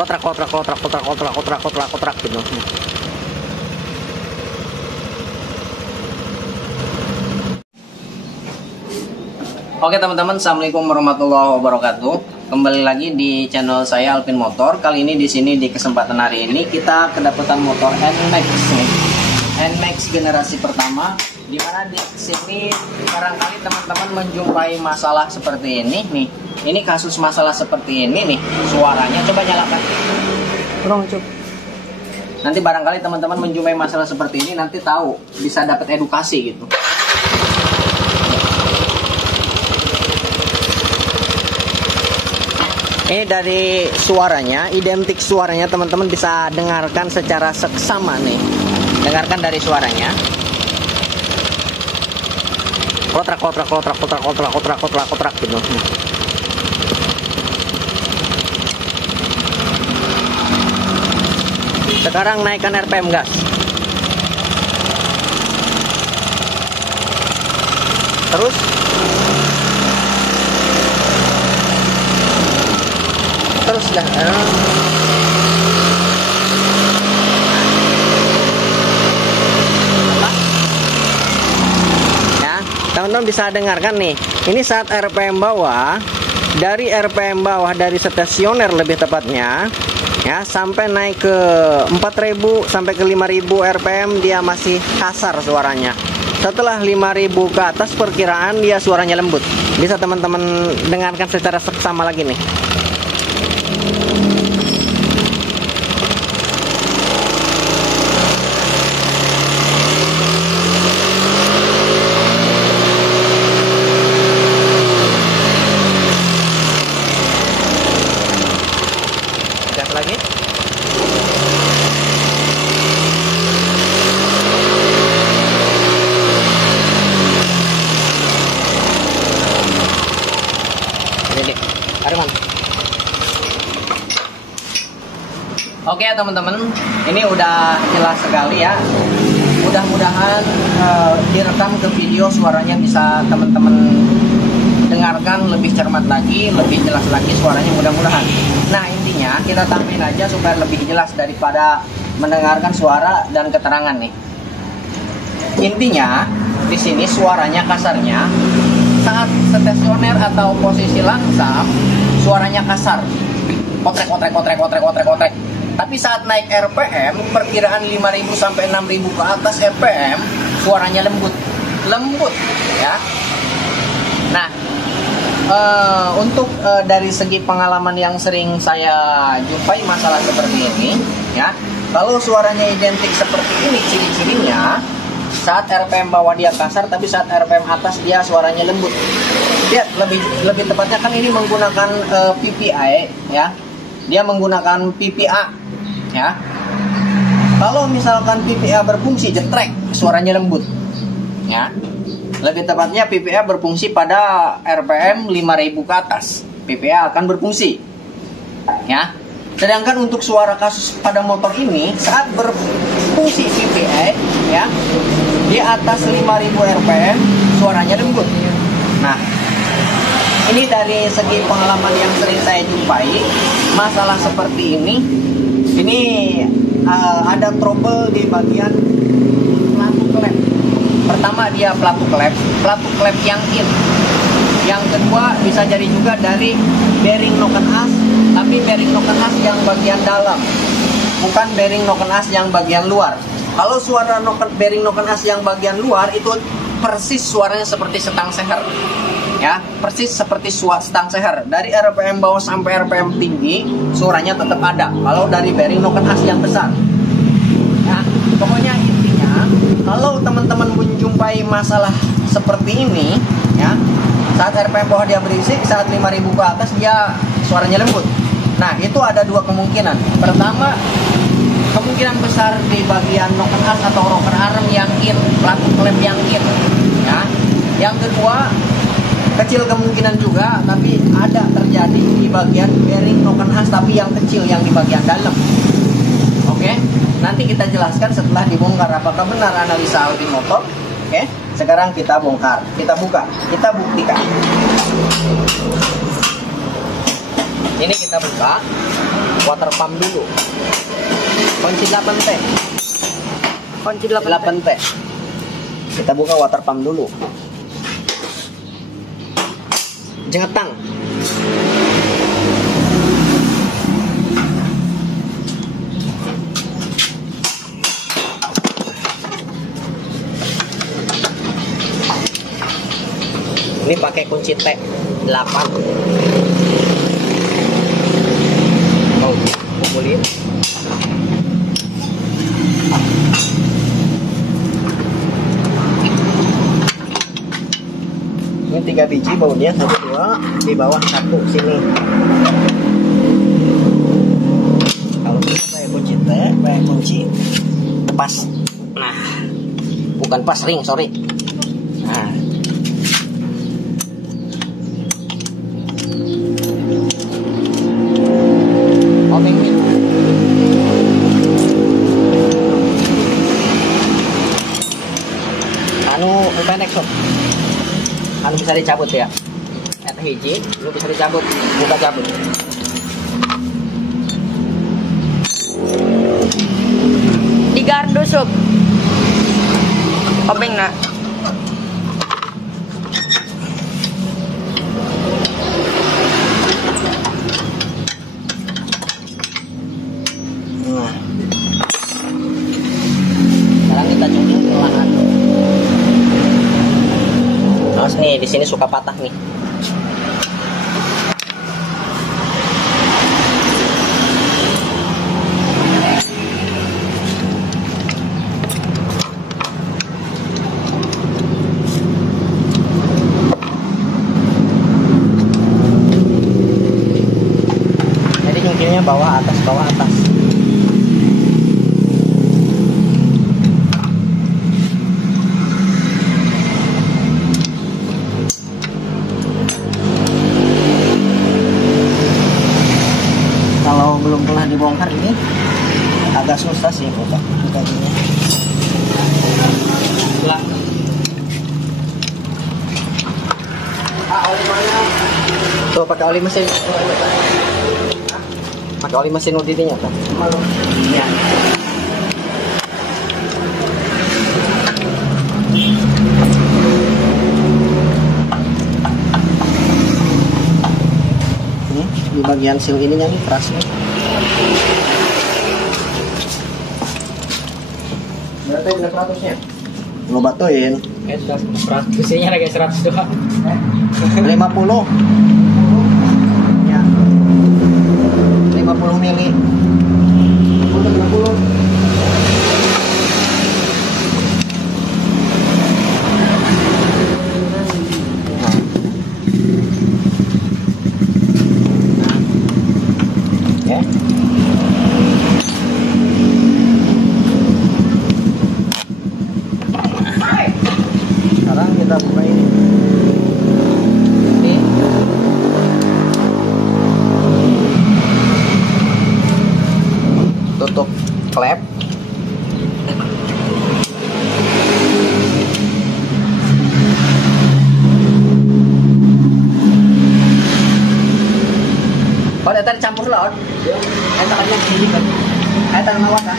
Kotrak gitu. Oke teman-teman, assalamualaikum warahmatullahi wabarakatuh. Kembali lagi di channel saya Alvin Motor. Kali ini di sini di kesempatan hari ini kita kedapatan motor NMAX nih. NMAX generasi pertama. Dimana di sini barangkali teman-teman menjumpai masalah seperti ini nih. Ini kasus masalah seperti ini nih. Suaranya coba nyalakan. Tolong coba. Nanti barangkali teman-teman menjumpai masalah seperti ini, nanti tahu, bisa dapat edukasi gitu. Ini dari suaranya, identik suaranya teman-teman bisa dengarkan secara seksama nih. Dengarkan dari suaranya. Kotrak gitu. Sekarang naikkan RPM gas. Terus dah. Ya, teman-teman bisa dengarkan nih. Ini saat RPM bawah, dari RPM bawah dari stasioner lebih tepatnya, ya, sampai naik ke 4000 sampai ke 5000 RPM dia masih kasar suaranya. Setelah 5000 ke atas perkiraan dia suaranya lembut. Bisa teman-teman dengarkan secara seksama lagi nih. Lagi oke ya teman-teman, ini udah jelas sekali ya. Mudah-mudahan direkam ke video suaranya bisa teman-teman dengarkan lebih cermat lagi, lebih jelas lagi suaranya mudah-mudahan. Nah intinya kita tampilin aja supaya lebih jelas daripada mendengarkan suara dan keterangan nih. Intinya di sini suaranya kasarnya saat stasioner atau posisi langsam suaranya kasar, kotrek. Tapi saat naik RPM perkiraan 5000 sampai 6000 ke atas RPM suaranya lembut ya. Nah untuk dari segi pengalaman yang sering saya jumpai masalah seperti ini ya, kalau suaranya identik seperti ini ciri-cirinya saat RPM bawah dia kasar, tapi saat RPM atas dia suaranya lembut. Lihat lebih tepatnya kan ini menggunakan PPI ya, dia menggunakan PPA ya. Kalau misalkan PPA berfungsi jetrek suaranya lembut ya. Lebih tepatnya PPA berfungsi pada RPM 5000 ke atas. PPA akan berfungsi. Ya. Sedangkan untuk suara kasus pada motor ini saat berfungsi PPA ya, di atas 5000 RPM suaranya lembut. Nah, ini dari segi pengalaman yang sering saya jumpai, masalah seperti ini ada trouble di bagian pelatu klep. Pertama dia pelatu klep yang in. Yang kedua bisa jadi juga dari bearing noken as, tapi bearing noken as yang bagian dalam, bukan bearing noken as yang bagian luar. Kalau suara bearing noken as yang bagian luar itu persis suaranya seperti setang seher, ya, persis seperti setang seher. Dari RPM bawah sampai RPM tinggi suaranya tetap ada. Kalau dari bearing noken as yang besar, ya, pokoknya kalau teman-teman menjumpai masalah seperti ini ya, saat RPM bawah dia berisik, saat 5000 ke atas dia suaranya lembut. Nah itu ada dua kemungkinan. Pertama, kemungkinan besar di bagian noken as atau rocker arm yang in, pelatu klep yang in ya. Yang kedua, kecil kemungkinan juga, tapi ada terjadi di bagian bearing noken as tapi yang kecil, yang di bagian dalam. Oke, nanti kita jelaskan setelah dibongkar apakah benar analisa Alvin Motor. Oke, sekarang kita bongkar, kita buka, kita buktikan. Ini kita buka. water pump dulu. Kunci 8T. Kunci 8T. Kita buka water pump dulu. Jengetang. Ini pakai kunci T8. Oh, pukulin. Ini 3 biji baunya, 1, 2 di bawah 1 sini. Kalau kita pakai kunci T, pakai kunci pas. Nah, bukan pas ring, sorry. Nah. Pendek sob, anu bisa dicabut ya. Eta hiji, lu bisa dicabut, buka cabut. Di gardu sob. Obeng nak. Nah, sekarang kita coba perlahan. Awas nih, di sini suka patah nih. Jadi jungkirnya bawah atas, bawah atas. Kalau belum pernah dibongkar ini agak susah sih bukanya. Tuh pakai oli mesin. Pakai oli mesin UTT-nya kan? Ya. Di bagian seal ininya nih kerasnya. Berarti udah 100-nya? Lo batuin. 100-nya lagi 100 doang. 50. Ya. 50 mili. 50. Sekarang kita buka ini. Tutup klep. Oh, eta dicampur laut. Eta kan yang gini kan. Eta ngawat kan.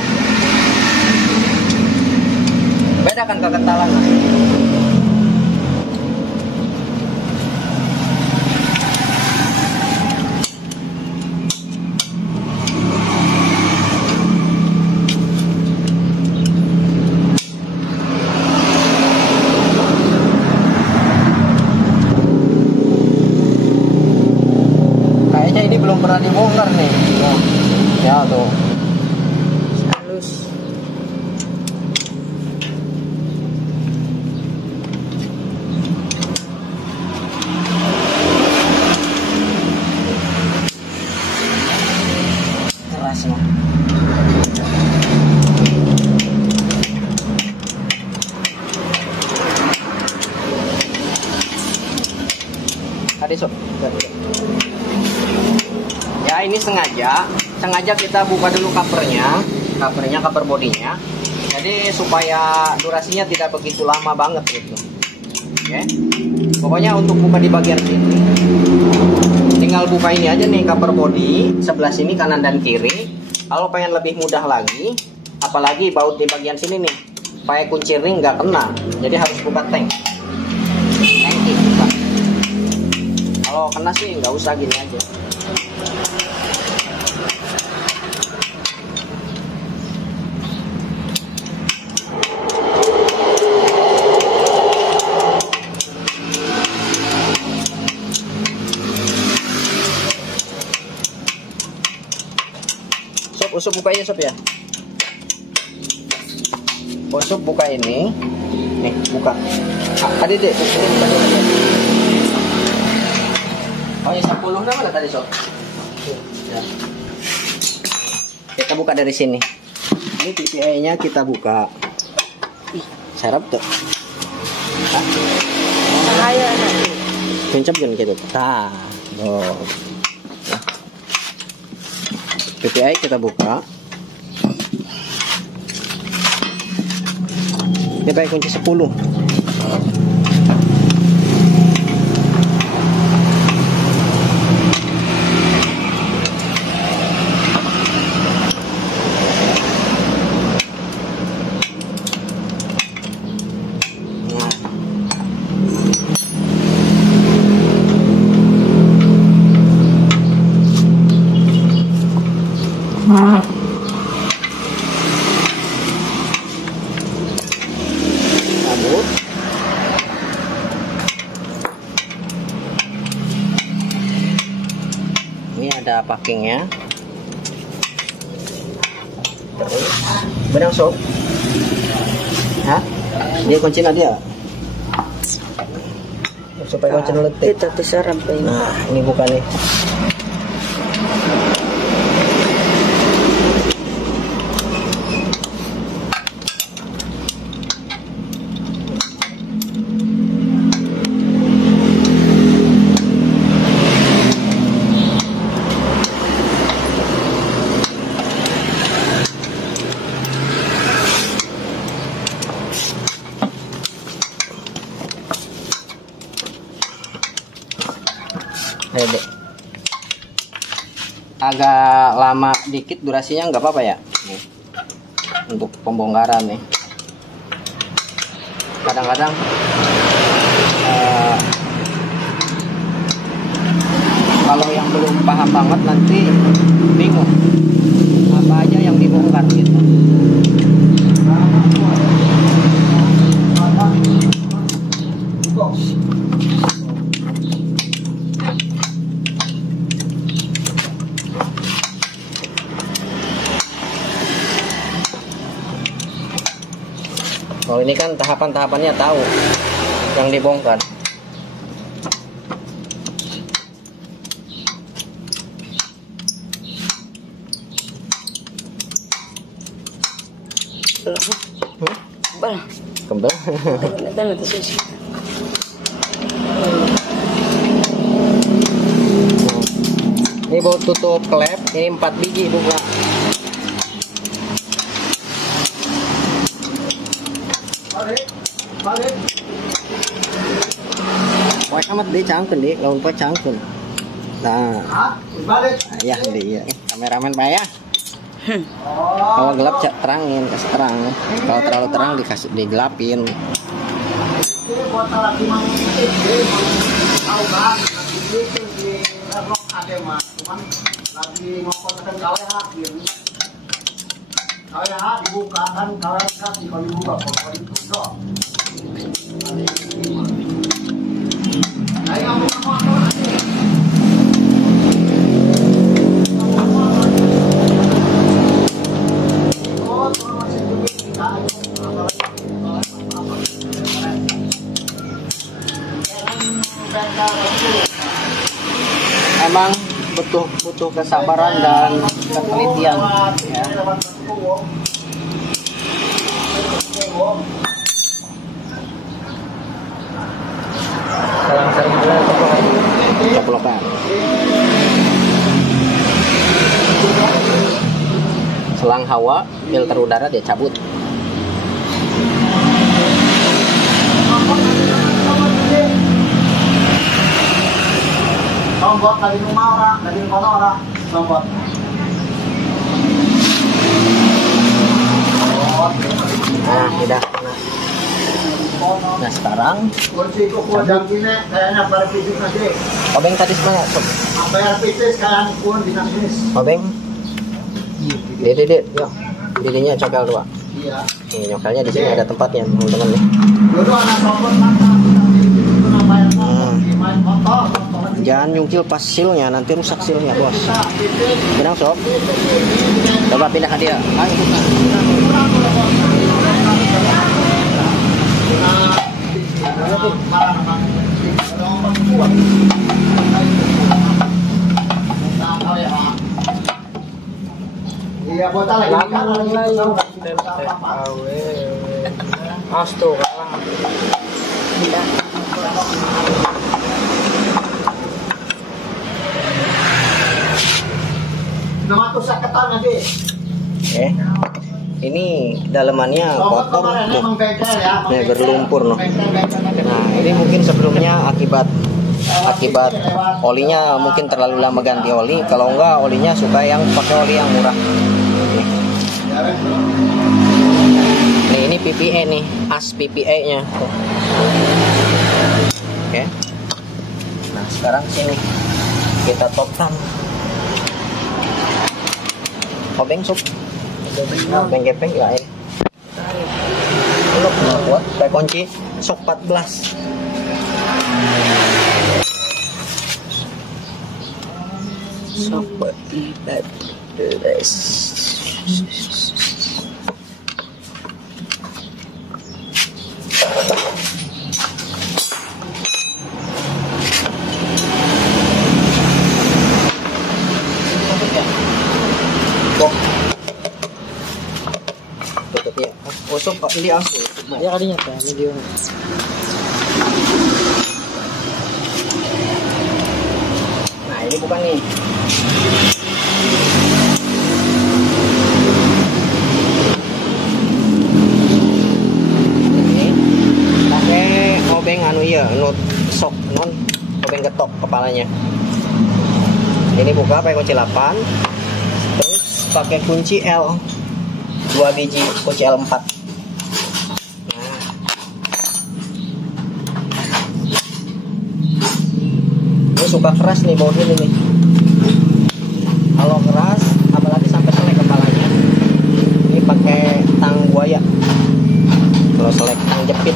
Beda kan kekentalan lah. Kayaknya ini belum pernah dibongkar nih. Ya tuh. Halus. Kerasnya. Tadi sob. Ya ini sengaja kita buka dulu covernya, cover bodinya. Jadi supaya durasinya tidak begitu lama banget gitu. Oke. Pokoknya untuk buka di bagian sini. Tinggal buka ini aja nih cover body sebelah sini kanan dan kiri. Kalau pengen lebih mudah lagi, apalagi baut di bagian sini nih, pakai kunci ring nggak kena, jadi harus buka tank. Tanki buka. Kalau kena sih nggak usah, gini aja. Sob buka ini sob ya. Sob buka ini. Nih buka. Tadi deh. Oh ya 10 nama lah tadi sob. Ya. Kita buka dari sini. Ini PPI-nya kita buka. Ih, serap tuh. Cahaya nanti. Kencap kan gitu. Nah, tuh. PPI kita buka. Ini pakai kunci 10. Cabut. Ini ada packingnya. Terus benang sob. Hah? Dia kuncinya dia. Supaya kuncinya letik. Kita terserap ini. Nah, ini buka nih. Ayo dek. Agak lama dikit durasinya, nggak apa-apa ya. Nih. Untuk pembongkaran nih. Kadang-kadang kalau yang belum paham banget nanti bingung apa aja yang dibongkar gitu. Kalau ini kan tahapan-tahapannya tahu yang dibongkar. Kebal. Kembal. Ini baut tutup klep, ini 4 biji buka. Wah amat deh cangken deh, lawan pak cangken. Nah, ya deh ya. Kameramen pak ya. Kalau gelap terangin, kasih terang. Kalau terlalu terang dikasih digelapin. Dibuka kan kalau kasih kalau dibuka kalau itu dong. Emang butuh kesabaran dan ketelitian ya. Selang-seling ceplokan. Selang hawa, filter udara dia cabut. Sombot lagi rumah orang, lagi kono orang. Sombot. Nah, tidak. Nah, sekarang Kunci ko po jam kini, kayaknya para pisis na di. obeng tadi semangat. Sob. Ang bayar pisis, kaya pun binasnis. Obeng. Dede, yuk. Dedenya cokal dua. Iya. Nih, nyokalnya di sini ada tempatnya, teman-teman nih. Dulu anak sombot mata, itu namanya main motor. Jangan nyungkil pas silnya, nanti rusak silnya, bos. Benang, sob. Coba pindah ke dia. Ayo, buka. Iya, bota lagi. Asto kalah. Tidak. Nama tuh saketan nanti. Ini dalemannya kotor tuh. Nih, berlumpur noh. Nah, ini mungkin sebelumnya akibat olinya mungkin terlalu lama ganti oli. Kalau enggak, olinya suka yang pakai oli yang murah. Nih, ini PPE nih, as PPE-nya. Oke. Nah, sekarang sini kita topkan. Obeng sup. Obeng gepeng ya. Belum buat kayak kunci sok 14. Sok 14. Tutupnya. Usop ini asli. Ya kalinya tuh medium. Nah, ini bukan nih. Ini pakai obeng anu ya, not sok non obeng getok kepalanya. Ini buka pakai kunci 8. Terus pakai kunci L. 2 biji kunci L4. Nah. Ini suka keras nih bau ini nih. Kalau keras, apalagi sampai selek kepalanya, ini pakai tang buaya. Kalau selek tang jepit.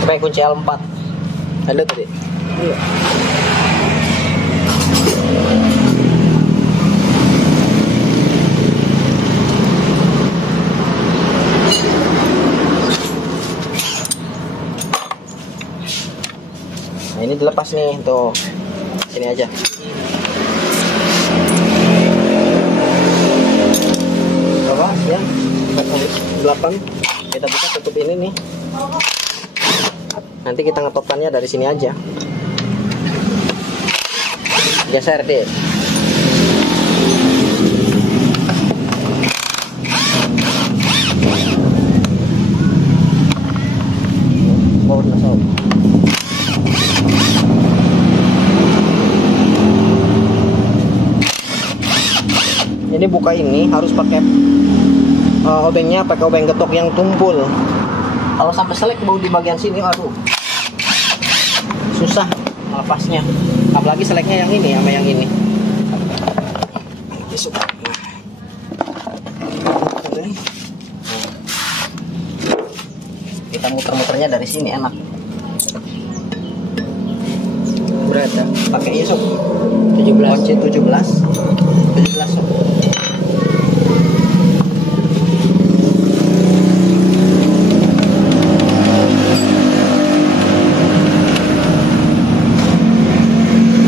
Pakai kunci L4. Ada tadi? Iya. Nah, ini dilepas nih, tuh sini aja. Coba ya, 8 kita buka, tutup ini nih. Nanti kita ngetopkannya dari sini aja. Geser deh. Baut masuk. Ini buka ini harus pakai obengnya, pakai obeng getok yang tumpul. Kalau sampai selek bau di bagian sini, aduh, susah melepasnya. Apalagi seleknya yang ini sama yang ini. Suka. Kita muter-muternya dari sini enak. Berapa? Pakai isop 17. Kunci 17 sob.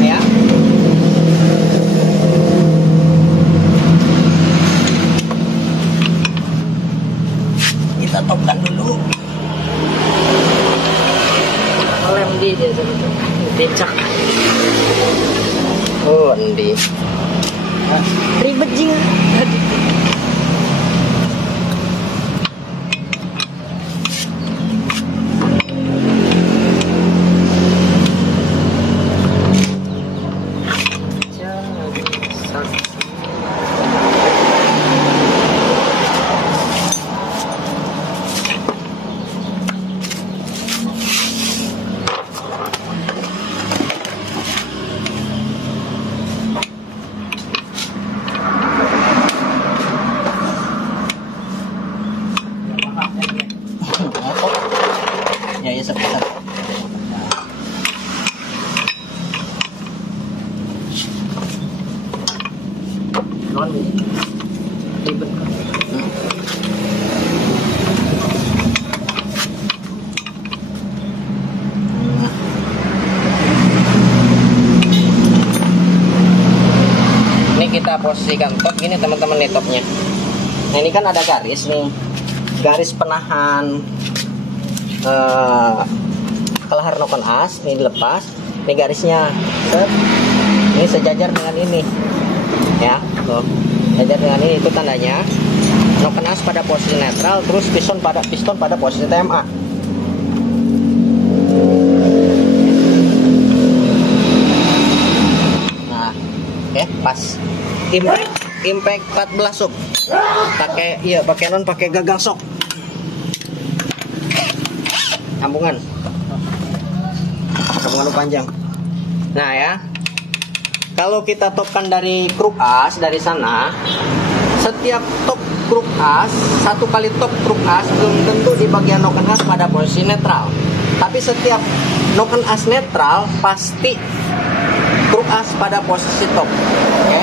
Ya. Kita topkan dulu. Lem dia tuh. Becak. Oh, Andi. Ribet juga. non ribet kan. Ini kita posisikan top gini teman-teman nih topnya. Nah ini kan ada garis nih, garis penahan kelahar noken as ini dilepas, ini garisnya set, ini sejajar dengan ini ya, tuh sejajar dengan ini, itu tandanya noken as pada posisi netral, terus piston pada posisi TMA. Nah oke, pas impact 14 sub, pakai non pakai gagang sok sambungan panjang. Nah ya, kalau kita topkan dari kruk as dari sana, setiap top kruk as, satu kali top kruk as belum tentu di bagian noken as pada posisi netral, tapi setiap noken as netral pasti kruk as pada posisi top. Oke,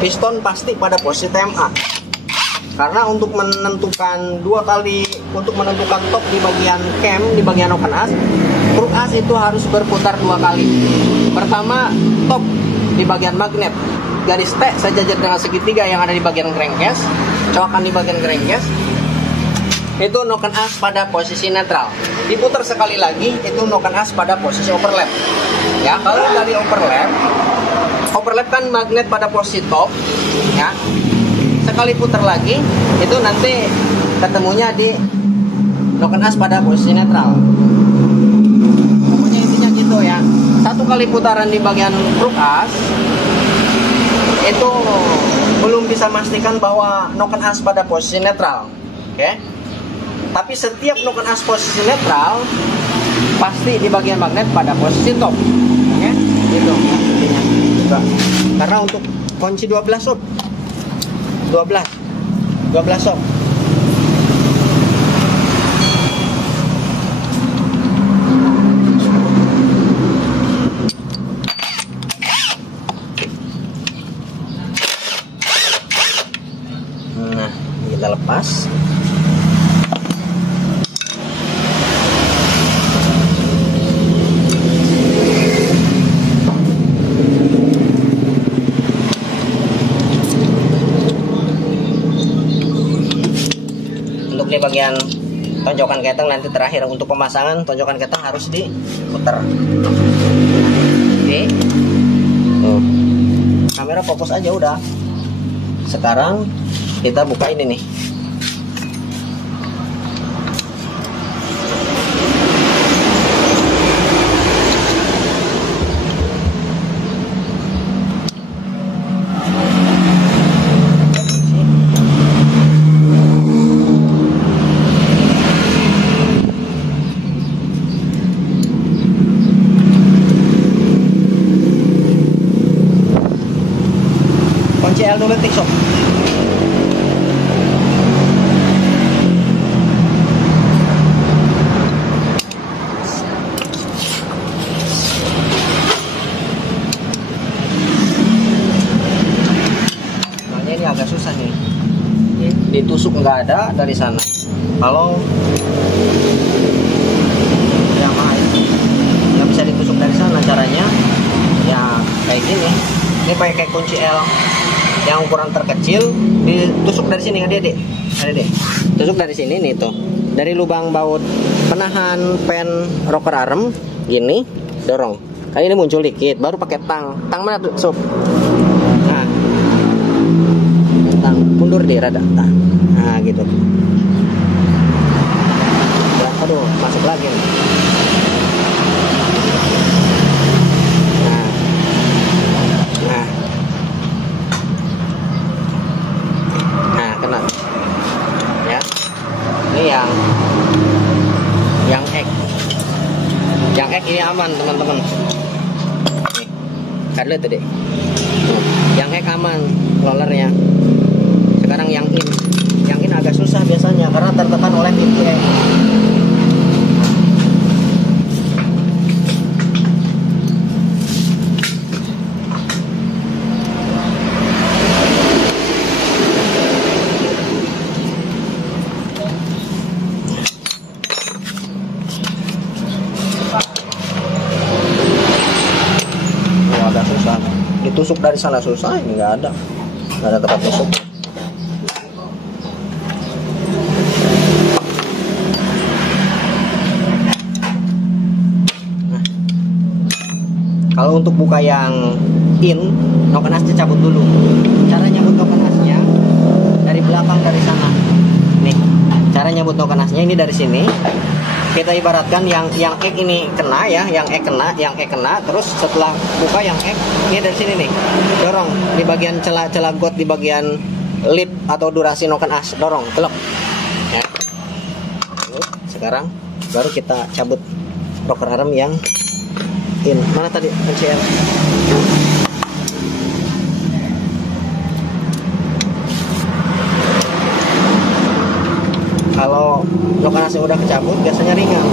piston pasti pada posisi TMA. Karena untuk menentukan untuk menentukan top di bagian cam, di bagian noken as, kruk as itu harus berputar 2 kali. Pertama, top di bagian magnet, garis T sejajar dengan segitiga yang ada di bagian crankcase, coakan di bagian crankcase, itu noken as pada posisi netral. Diputar sekali lagi, itu noken as pada posisi overlap. Ya, kalau dari overlap kan magnet pada posisi top, ya. Sekali putar lagi, itu nanti ketemunya di noken as pada posisi netral. Pokoknya intinya gitu ya. Satu kali putaran di bagian kruk as itu belum bisa memastikan bahwa noken as pada posisi netral. Oke. Tapi setiap noken as posisi netral pasti di bagian magnet pada posisi top. Oke. Gitu intinya. Juga. Karena untuk kunci 12 sob. 12 sob. Nah, kita lepas. Di bagian tonjokan keteng nanti terakhir untuk pemasangan tonjokan keteng harus diputar. Oke. Tuh. Kamera fokus aja udah. Sekarang kita buka ini nih. Kunci L dulu tik sob. Soalnya ini agak susah nih. Ditusuk nggak ada dari sana. Kalau yang nggak bisa ditusuk dari sana, caranya ya kayak gini. Ini pakai kunci L yang ukuran terkecil, ditusuk dari sini, adik-adik. Tusuk dari sini nih tuh. Dari lubang baut penahan pen rocker arm gini, dorong. Kali ini muncul dikit, baru pakai tang. Tang mana tuh, sob? Nah. Tang mundur deh rada. Nah, gitu. Aduh, masuk lagi nih. Kena ya, ini yang X ini aman teman-teman. Nih, kadle tuh deh. Yang X aman rollernya. Sekarang yang in agak susah biasanya karena tertekan oleh pintu X. agak susah. Ditusuk dari sana susah, ini nggak ada tempat tusuk. Nah, kalau untuk buka yang in, noken asnya cabut dulu. Cara nyabut noken asnya dari belakang, dari sana. Nih, cara nyabut noken asnya ini dari sini. Kita ibaratkan yang ek ini kena ya, yang ek kena, terus setelah buka yang ek ini dari sini nih, dorong di bagian celah got, di bagian lip atau durasi noken as, dorong, telok. Ya. Sekarang baru kita cabut rocker arm yang in. Mana tadi kunci R? Kalau noken asnya udah kecabut, biasanya ringan.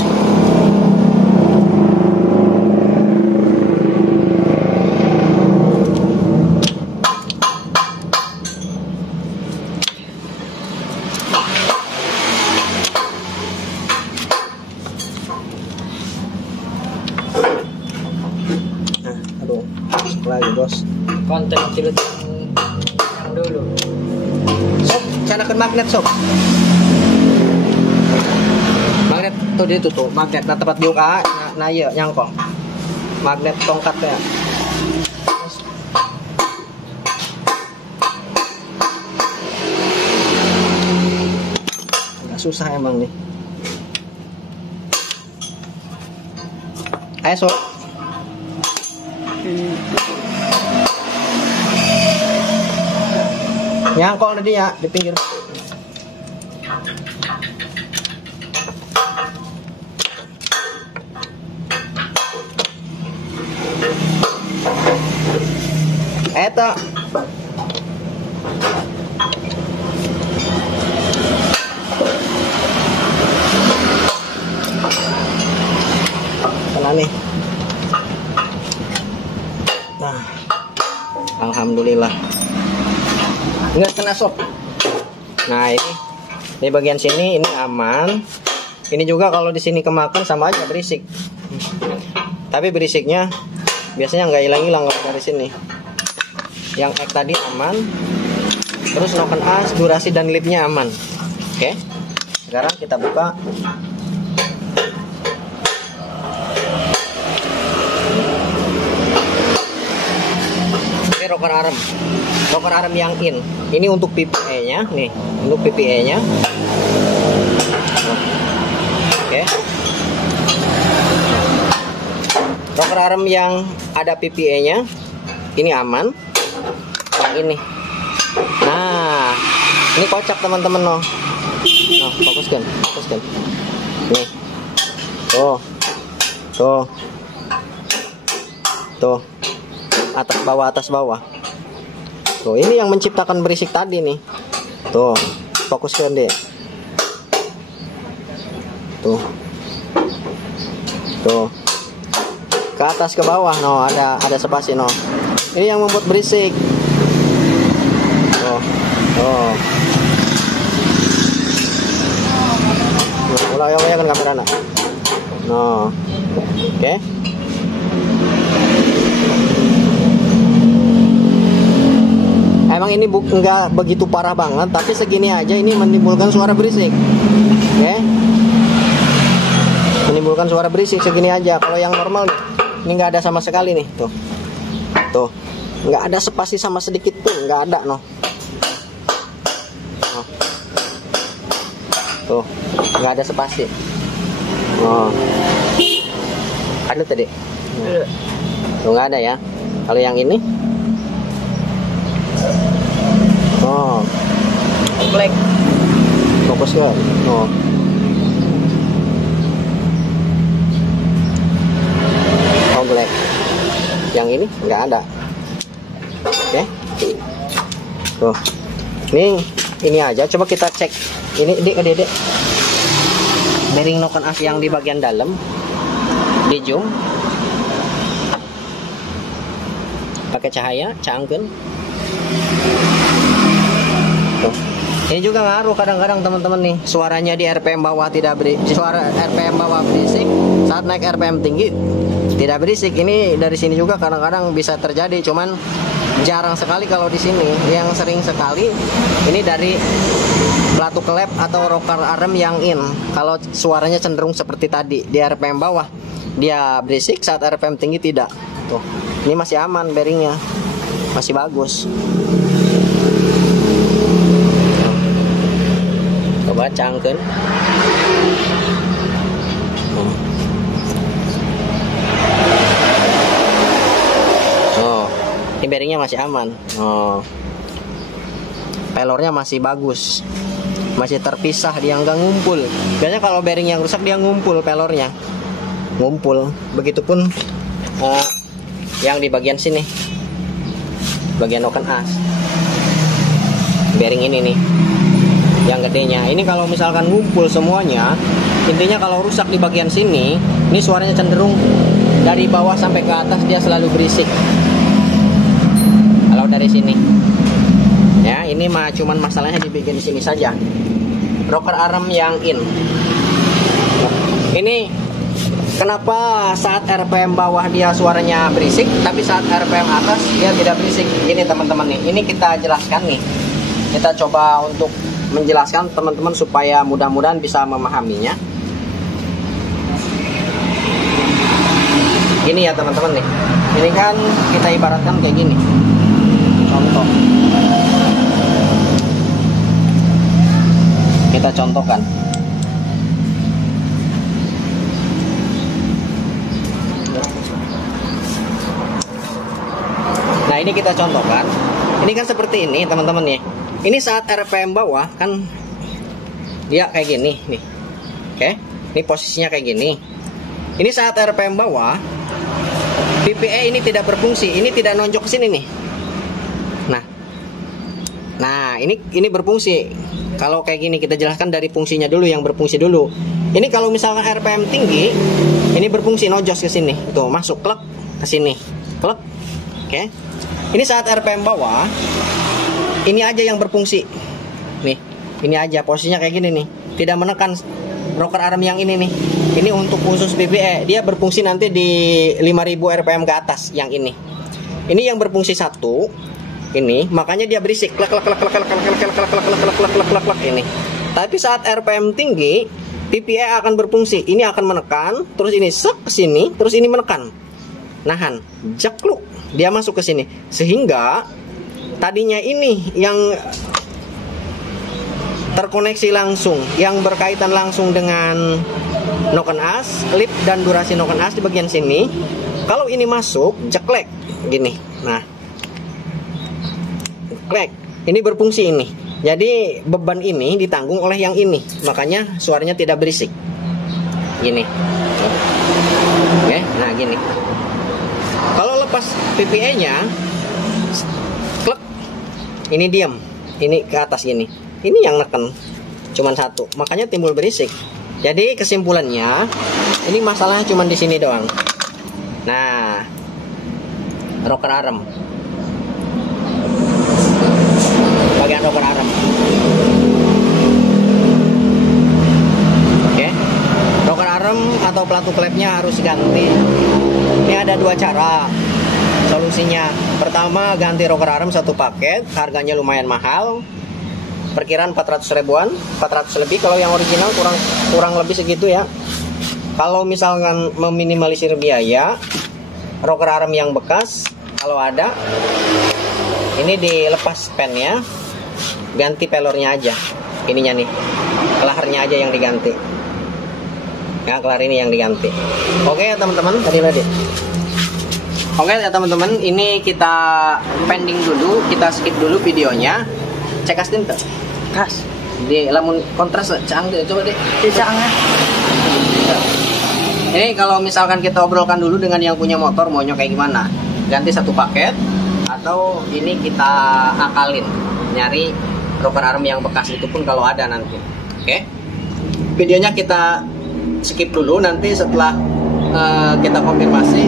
Nah, aduh, lagi bos. Konten cilut yang dulu. Sob, canakan magnet sob. Magnet tuh dia tuh magnet, nah tempat diuk nah iya nyangkong magnet tongkatnya. Agak susah emang nih. Ayo sob. Nyangkong tadi ya di pinggir. Eta kena nih. Nah, alhamdulillah nggak kena sob. Nah ini bagian sini ini aman. Ini juga kalau di sini kemakan sama aja berisik. Tapi berisiknya biasanya nggak hilang-hilang kalau dari sini. Yang ek tadi aman, terus noken as, durasi dan lipnya aman. Oke, sekarang kita buka. Ini rocker arm yang in. Ini untuk PPE nya nih, untuk PPE nya. Oke, rocker arm yang ada PPE nya ini aman. Ini, nah ini kocak teman-teman noh. Nah, fokuskan nih, tuh atas bawah tuh, ini yang menciptakan berisik tadi nih, tuh fokuskan deh, tuh ke atas ke bawah noh, ada spasi noh, ini yang membuat berisik. Ulah ya kan kamera nak. No. Oke. Emang ini nggak begitu parah banget, tapi segini aja ini menimbulkan suara berisik. Oke. Menimbulkan suara berisik segini aja. Kalau yang normal nih, ini nggak ada sama sekali nih, tuh, nggak ada spasi sama sedikit pun, nggak ada noh. Tuh, nggak ada spasi. Oh, ada tadi. Tuh nggak ada ya. Kalau yang ini, oh, Black. fokus ke. Oh, black. Yang ini nggak ada. Oke. Tuh, ini aja. Coba kita cek. Ini dek bearing noken as yang di bagian dalam, di zoom pakai cahaya cangkeun. Tuh, ini juga ngaruh kadang-kadang teman-teman nih, suaranya di RPM bawah tidak berisik, suara RPM bawah berisik, saat naik RPM tinggi tidak berisik. Ini dari sini juga kadang-kadang bisa terjadi, cuman jarang sekali kalau di sini. Yang sering sekali ini dari pelatu klep atau rocker arm yang in. Kalau suaranya cenderung seperti tadi, di RPM bawah dia berisik, saat RPM tinggi tidak. Tuh, ini masih aman bearingnya, masih bagus. Coba cangkeun. Oh, ini bearingnya masih aman. Oh, pelornya masih bagus, masih terpisah, dia nggak ngumpul. Biasanya kalau bearing yang rusak dia ngumpul, pelornya ngumpul. Begitupun yang di bagian sini, bagian noken as, bearing ini nih, yang gedenya. Ini kalau misalkan ngumpul semuanya, intinya kalau rusak di bagian sini, ini suaranya cenderung dari bawah sampai ke atas dia selalu berisik. Kalau dari sini, ya ini mah cuman masalahnya di bagian sini saja. Rocker arm yang in. Ini kenapa saat RPM bawah dia suaranya berisik, tapi saat RPM atas dia tidak berisik? Ini teman-teman nih, ini kita jelaskan nih. Kita coba untuk menjelaskan teman-teman supaya mudah-mudahan bisa memahaminya. Gini ya teman-teman nih. Ini kan kita ibaratkan kayak gini. Contoh. Kita contohkan. Nah, ini kita contohkan. Ini kan seperti ini, teman-teman ya. Ini saat RPM bawah kan dia kayak gini nih. Oke. Ini posisinya kayak gini. Ini saat RPM bawah, PPE ini tidak berfungsi. Ini tidak nonjok ke sini nih. Nah, ini berfungsi. Kalau kayak gini kita jelaskan dari fungsinya dulu, yang berfungsi dulu. Ini kalau misalkan RPM tinggi, ini berfungsi nojos ke sini. Tuh, masuk klek ke sini. Klek. Oke. Ini saat RPM bawah, ini aja yang berfungsi. Nih, ini aja posisinya kayak gini nih. Tidak menekan rocker arm yang ini nih. Ini untuk khusus PPE. Dia berfungsi nanti di 5000 RPM ke atas yang ini. Ini yang berfungsi satu. Ini makanya dia berisik klek klek klek klek klek klek klek klek klek klek klek klek klek ini. Tapi saat RPM tinggi, PPE akan berfungsi. Ini akan menekan, terus ini sek ke sini, terus ini menekan. Nahan, jakluk, dia masuk ke sini. Sehingga tadinya ini yang terkoneksi langsung, yang berkaitan langsung dengan noken as, klip dan durasi noken as di bagian sini. Kalau ini masuk, jeklek gini. Nah, klek, ini berfungsi ini. Jadi beban ini ditanggung oleh yang ini, makanya suaranya tidak berisik. Gini. Oke, nah gini. Kalau lepas PPE-nya, klek, ini diam, ini ke atas gini. Ini yang neken, cuman satu, makanya timbul berisik. Jadi kesimpulannya, ini masalahnya cuman di sini doang. Nah, rocker arm. Bagian rocker arm. Oke. Rocker arm atau pelatu klepnya harus ganti. Ini ada dua cara solusinya. Pertama, ganti rocker arm satu paket, harganya lumayan mahal. Perkiraan 400 ribuan, 400 lebih kalau yang original, kurang lebih segitu ya. Kalau misalkan meminimalisir biaya, rocker arm yang bekas kalau ada, ini dilepas pennya, ganti pelornya aja, ininya nih, kelaharnya aja yang diganti. Ya, kelar ini yang diganti. Oke ya teman-teman, tadi. Oke ya teman-teman, ini kita pending dulu, kita skip dulu videonya. Cek kastin tuh. Kas. Di lamun kontras cang deh, coba deh. Cang ya. Ini kalau misalkan kita obrolkan dulu dengan yang punya motor maunya kayak gimana. Ganti satu paket atau ini kita akalin, nyari rocker arm yang bekas itu pun kalau ada nanti. Oke. Videonya kita skip dulu, nanti setelah kita konfirmasi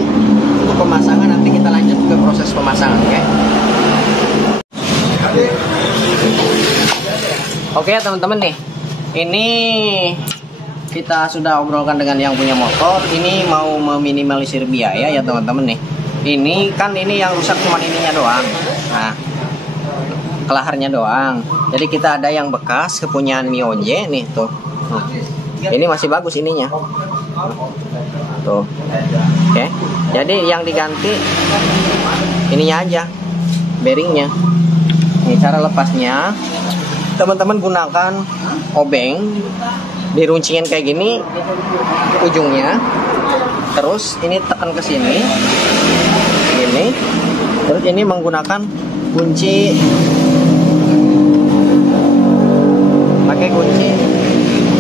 untuk pemasangan, nanti kita lanjut ke proses pemasangan. Oke ya teman-teman nih, ini kita sudah obrolkan dengan yang punya motor. Ini mau meminimalisir biaya ya teman-teman nih. Ini kan ini yang rusak cuma ininya doang. Nah, kelaharnya doang. Jadi kita ada yang bekas kepunyaan Mioje nih tuh. Ini masih bagus ininya. Tuh. Oke. Jadi yang diganti ininya aja, bearingnya. Ini cara lepasnya. Teman-teman gunakan obeng, diruncingin kayak gini ujungnya. Terus ini tekan ke sini. Ini. Terus ini menggunakan kunci, pakai kunci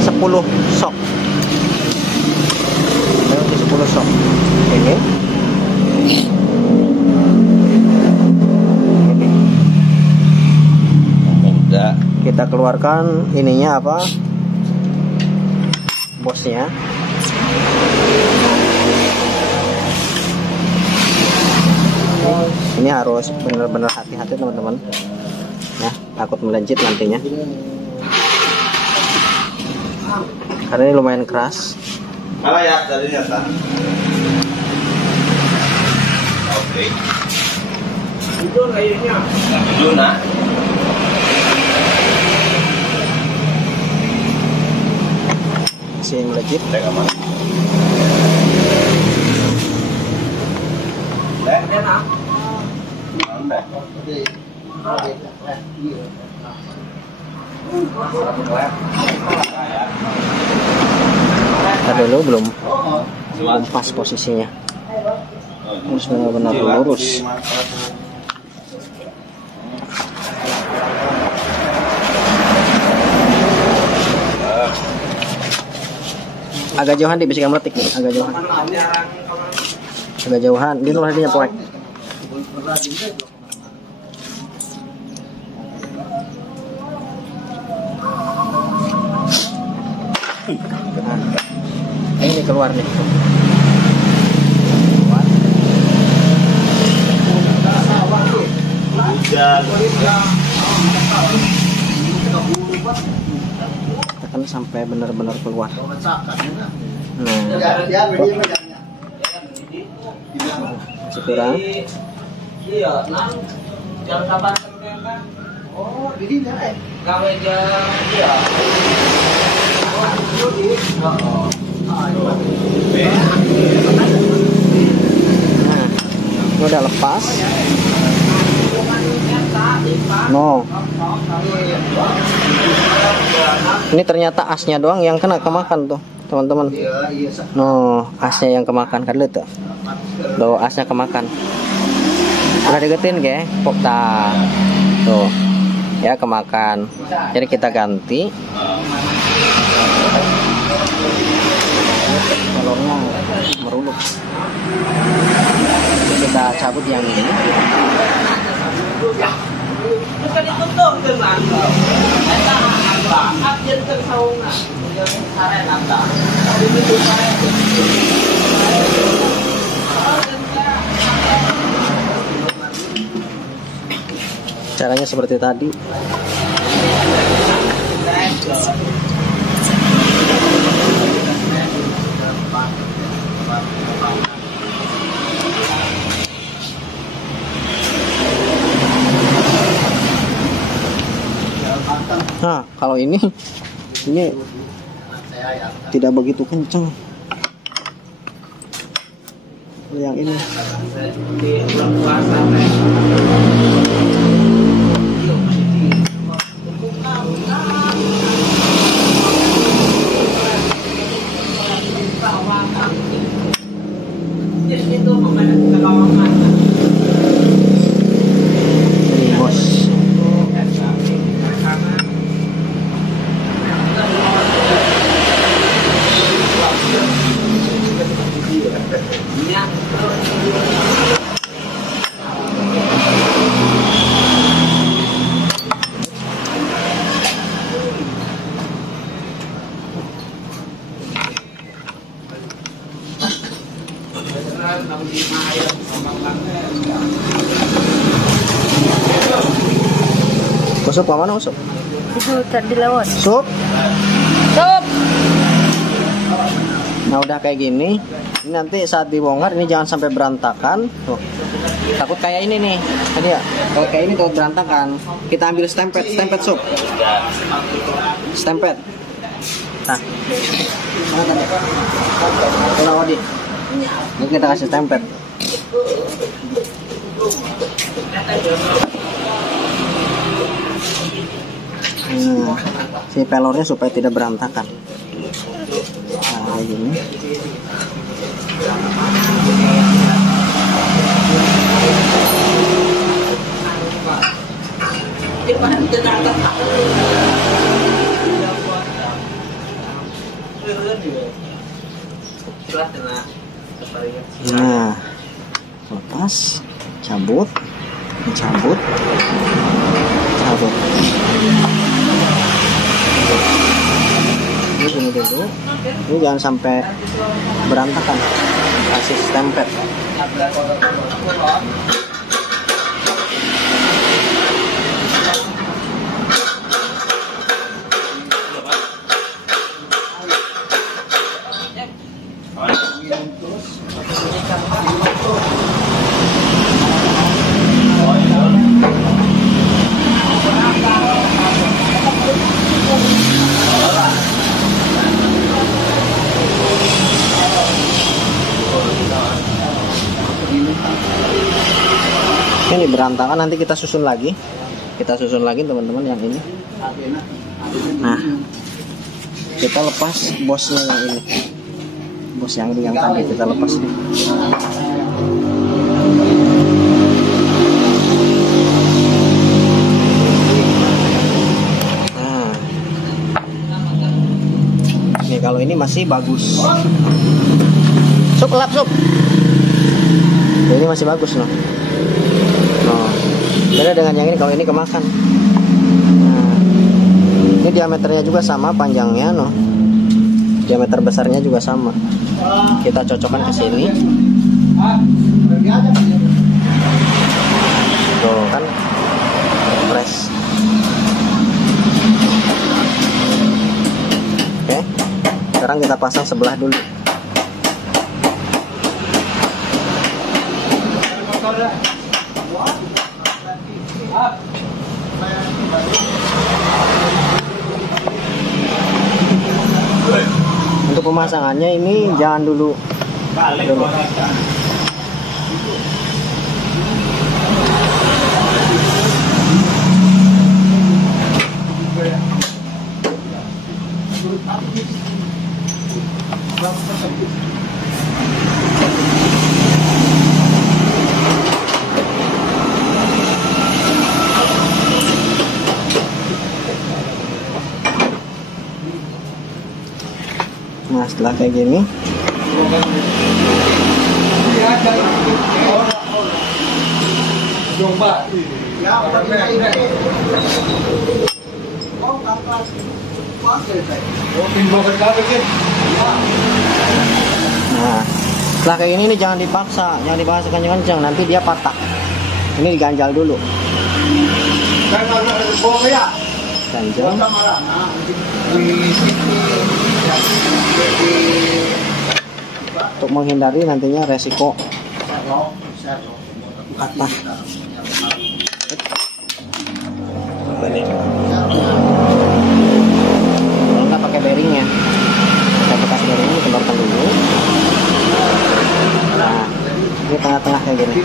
10 sok. Kunci 10 sok. Ini. Kita keluarkan ininya apa? Bosnya. Ini harus benar-benar hati-hati teman-teman. Ya, takut melejit nantinya. Karena ini lumayan keras. Malah ya dari nyata. Oke. Itu kayaknya. Itu nah. Masih melejit. Tadi dulu belum pas posisinya. Harus benar-benar lurus. Agak jauhan dibisikan meletik nih, agak jauhan. Agak jauhan, dia nulah dia poek. Nah, ini keluar nih. Tekan sampai benar-benar keluar. Nah, masih kurang. Nah, ini udah lepas. No. Ini ternyata asnya doang yang kena kemakan tuh, teman-teman. No, asnya yang kemakan kan tuh. Loh, asnya kemakan. Udah deketin ke? Pokta. Tuh. Ya, kemakan. Jadi kita ganti. Telurnya meruluk. Kita cabut yang ini. Caranya seperti tadi. Nah, kalau ini tidak begitu kenceng. Yang ini. Usop mana usop? Itu tadi lewat. Sup. Stop. Nah udah kayak gini, ini nanti saat dibongkar ini jangan sampai berantakan. Tuh, takut kayak ini nih, tadi ya. Kalau kayak ini takut berantakan, kita ambil stempet sob, stempet. Nah, mana Wadi? Ini kita kasih stempet. Nah, si pelornya supaya tidak berantakan. Nah, kayak gini. Nah, lepas, cabut, cabut, cabut. Ini gini dulu, ini jangan sampai berantakan, kasih stempet. Ini berantakan, nanti kita susun lagi teman-teman yang ini. Nah, kita lepas bosnya yang ini, bos yang ini yang tadi kita lepas nih. Nah, ini kalau ini masih bagus. Sup lap sup. Ini masih bagus loh. Oh, beda dengan yang ini, kalau ini kemakan. Nah, ini diameternya juga sama, panjangnya no, diameter besarnya juga sama. Kita cocokkan ke sini. Tuh kan, press. Oke, sekarang kita pasang sebelah dulu. Untuk pemasangannya ini jangan dulu. Nah, setelah kayak gini, nah, setelah kayak gini ini jangan dipaksa kencang-kencang, nanti dia patah. Ini diganjal dulu. Ganjal. Untuk menghindari nantinya resiko patah. Kalau nggak pakai bearingnya, kita bekas bearing ini kendorkan dulu. Nah, ini tengah-tengah kayak gini.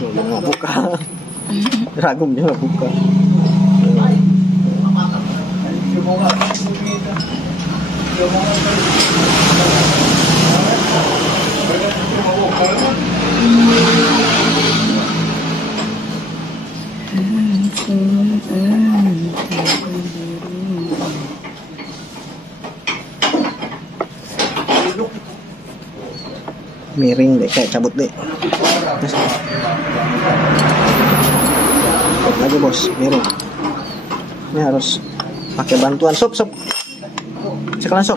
Dia nggak buka. Ragum dia nggak buka. Miring deh, kayak cabut deh. Terus lagi bos, miring. Ini harus pakai bantuan sob. Sekarang sob.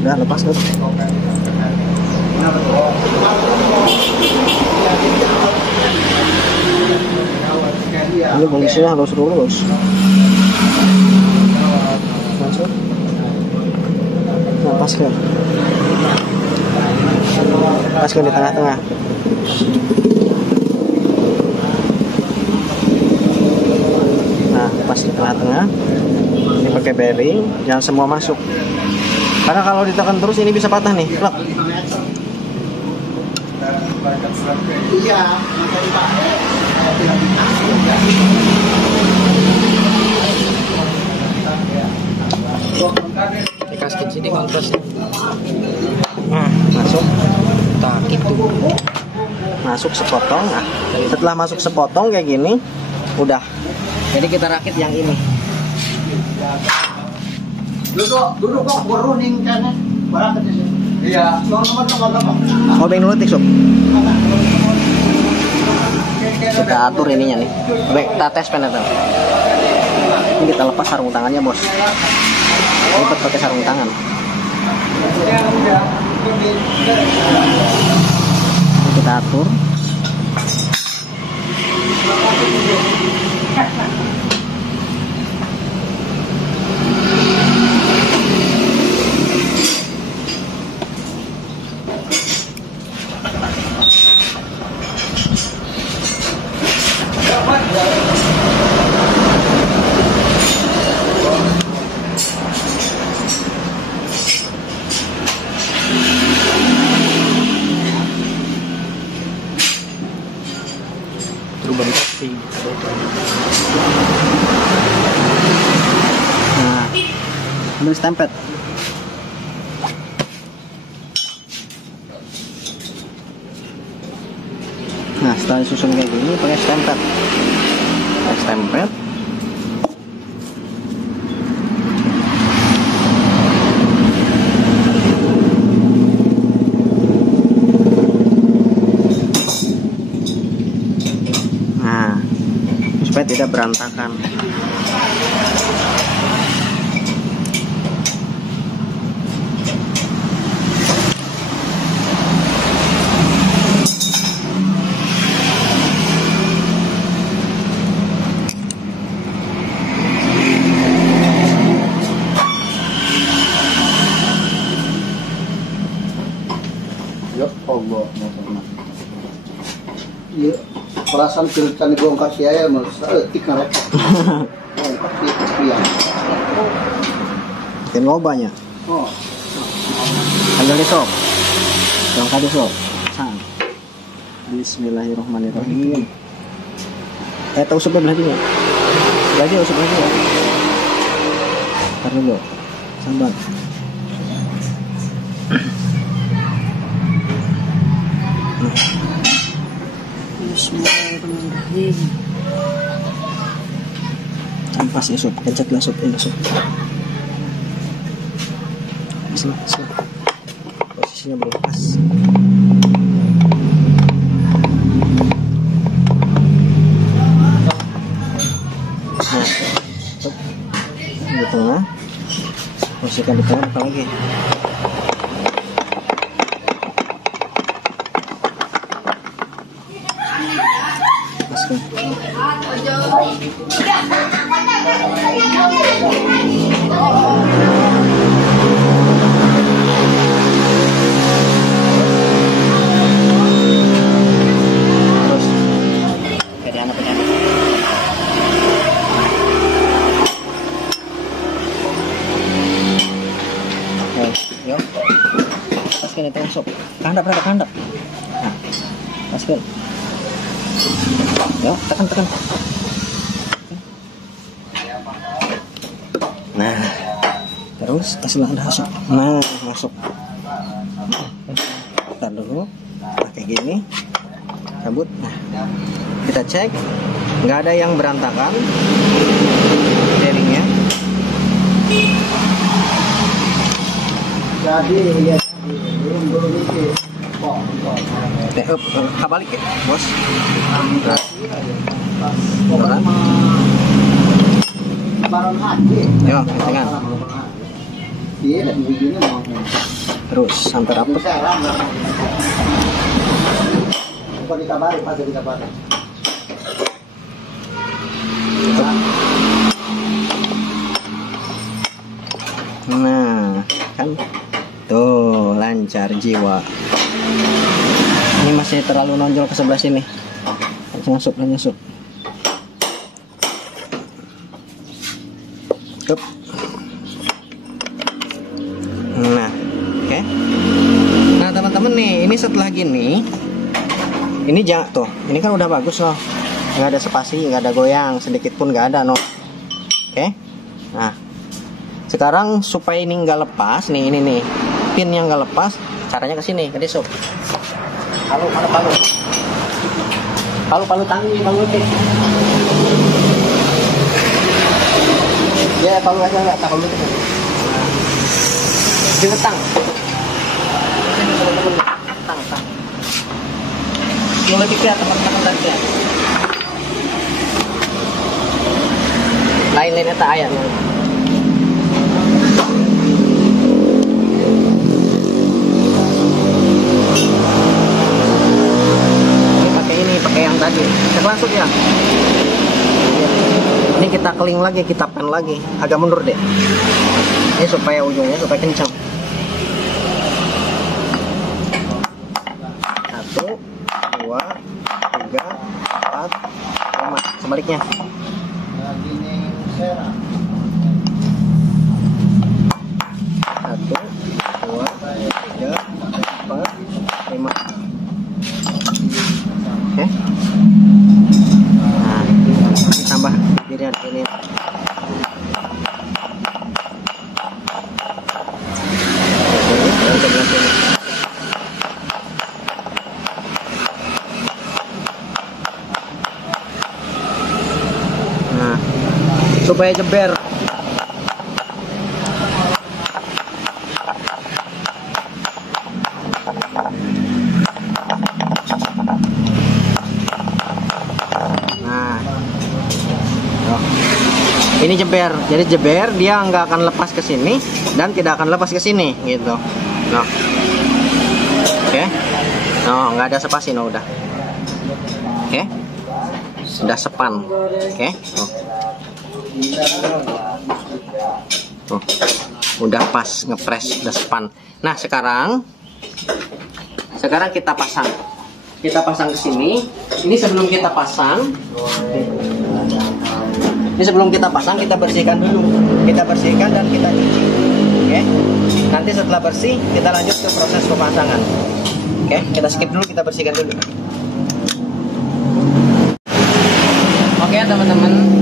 Udah lepas tuh. Ini kondisinya harus lurus. Masuk. Nah, paskan. Paskan di tengah-tengah. Nah, pas di tengah-tengah. Ini pakai bearing, jangan semua masuk. Karena kalau ditekan terus ini bisa patah nih. Plak. Iya. Dikasih sini kompres. Masuk. Tak itu. Masuk sepotong. Nah, setelah masuk sepotong kayak gini, udah. Jadi kita rakit yang ini. Duduk kok beruning kan? Barang di sini. Iya, nomor. Oh, beng dulu tik, Sob. Kita atur ininya nih. Baik, kita tes penetrasi. Ini kita lepas sarung tangannya, Bos. Ribet pakai sarung tangan. Ini kita atur. Nah, ambil stempet. Nah, setelah disusun kayak gini, pakai stempet. Pakai stempet. Nah, supaya tidak berantakan. Ya Allah, iya, perasaan kiritan bongkar saya mesetik ngerek. Bikin lobanya. Oh, Ambil deh, Sob. Bongkar deh, Sob. Sang. Bismillahirrahmanirrahim. Usupnya belah dulu. Belah dia, usupnya dulu. Ntar dulu. Sabar. Bismillahirrahmanirrahim. Ampas ya, Sob. Pencetlah, Sob. Ini, Sob. Sini. Posisinya belum pas. Nah, Sob. Di tengah. Posisikan di tengah, buka lagi. Masukkan. Terus pegangan. Oke, yuk. Paskan itu, Sob. Kandap. Nah, paskan. Yuk, tekan. Nah, terus kasih langkah masuk. Nah, masuk. Tahan dulu, pakai gini, cabut. Nah, kita cek, nggak ada yang berantakan bearingnya. jadi ya belum itu. Balik ya, Bos. Barang hati. Yo, dengan. Iya, dan begini mau. Terus sampai rapet. Kok dikabari, Pak, dikabari. mencari jiwa. Ini masih terlalu nonjol ke sebelah sini. Masuk. Up. Nah, oke. Nah, teman-teman nih, ini setelah gini, ini jangan tuh. Ini kan udah bagus loh. Nggak ada spasi, nggak ada goyang, sedikit pun nggak ada, no. Oke. Nah, sekarang supaya ini nggak lepas, nih ini nih, pin yang nggak lepas, caranya ke sini, ke disuk. Palu tangi, palu tik. Ya, palu aja nggak, palu tik. Diletang. Tang. Yang lebih kuat teman-teman tadi. Lain-lainnya tak ayat. Pakai yang tadi. Cek langsung ya. Ini kita keling lagi, kita pen lagi. Agak mundur deh. Ini supaya ujungnya supaya kencang. 1, 2, 3, 4, 5. Sebaliknya. 1, 2, 3, 4, 5. Oke. Nah, ini tambah dirian ini. Nah, supaya jeber. Ini jeber, jadi jeber dia nggak akan lepas ke sini dan tidak akan lepas ke sini gitu. Nah, oke, no nggak ada spasi, no udah, oke, sudah sepan, oke, udah pas ngepres, udah sepan. Nah sekarang kita pasang ke sini. Ini sebelum kita pasang. Ini sebelum kita pasang, kita bersihkan dulu. Kita bersihkan dan kita cuci. Oke. Nanti setelah bersih, kita lanjut ke proses pemasangan. Oke, kita skip dulu, kita bersihkan dulu. Oke, teman-teman.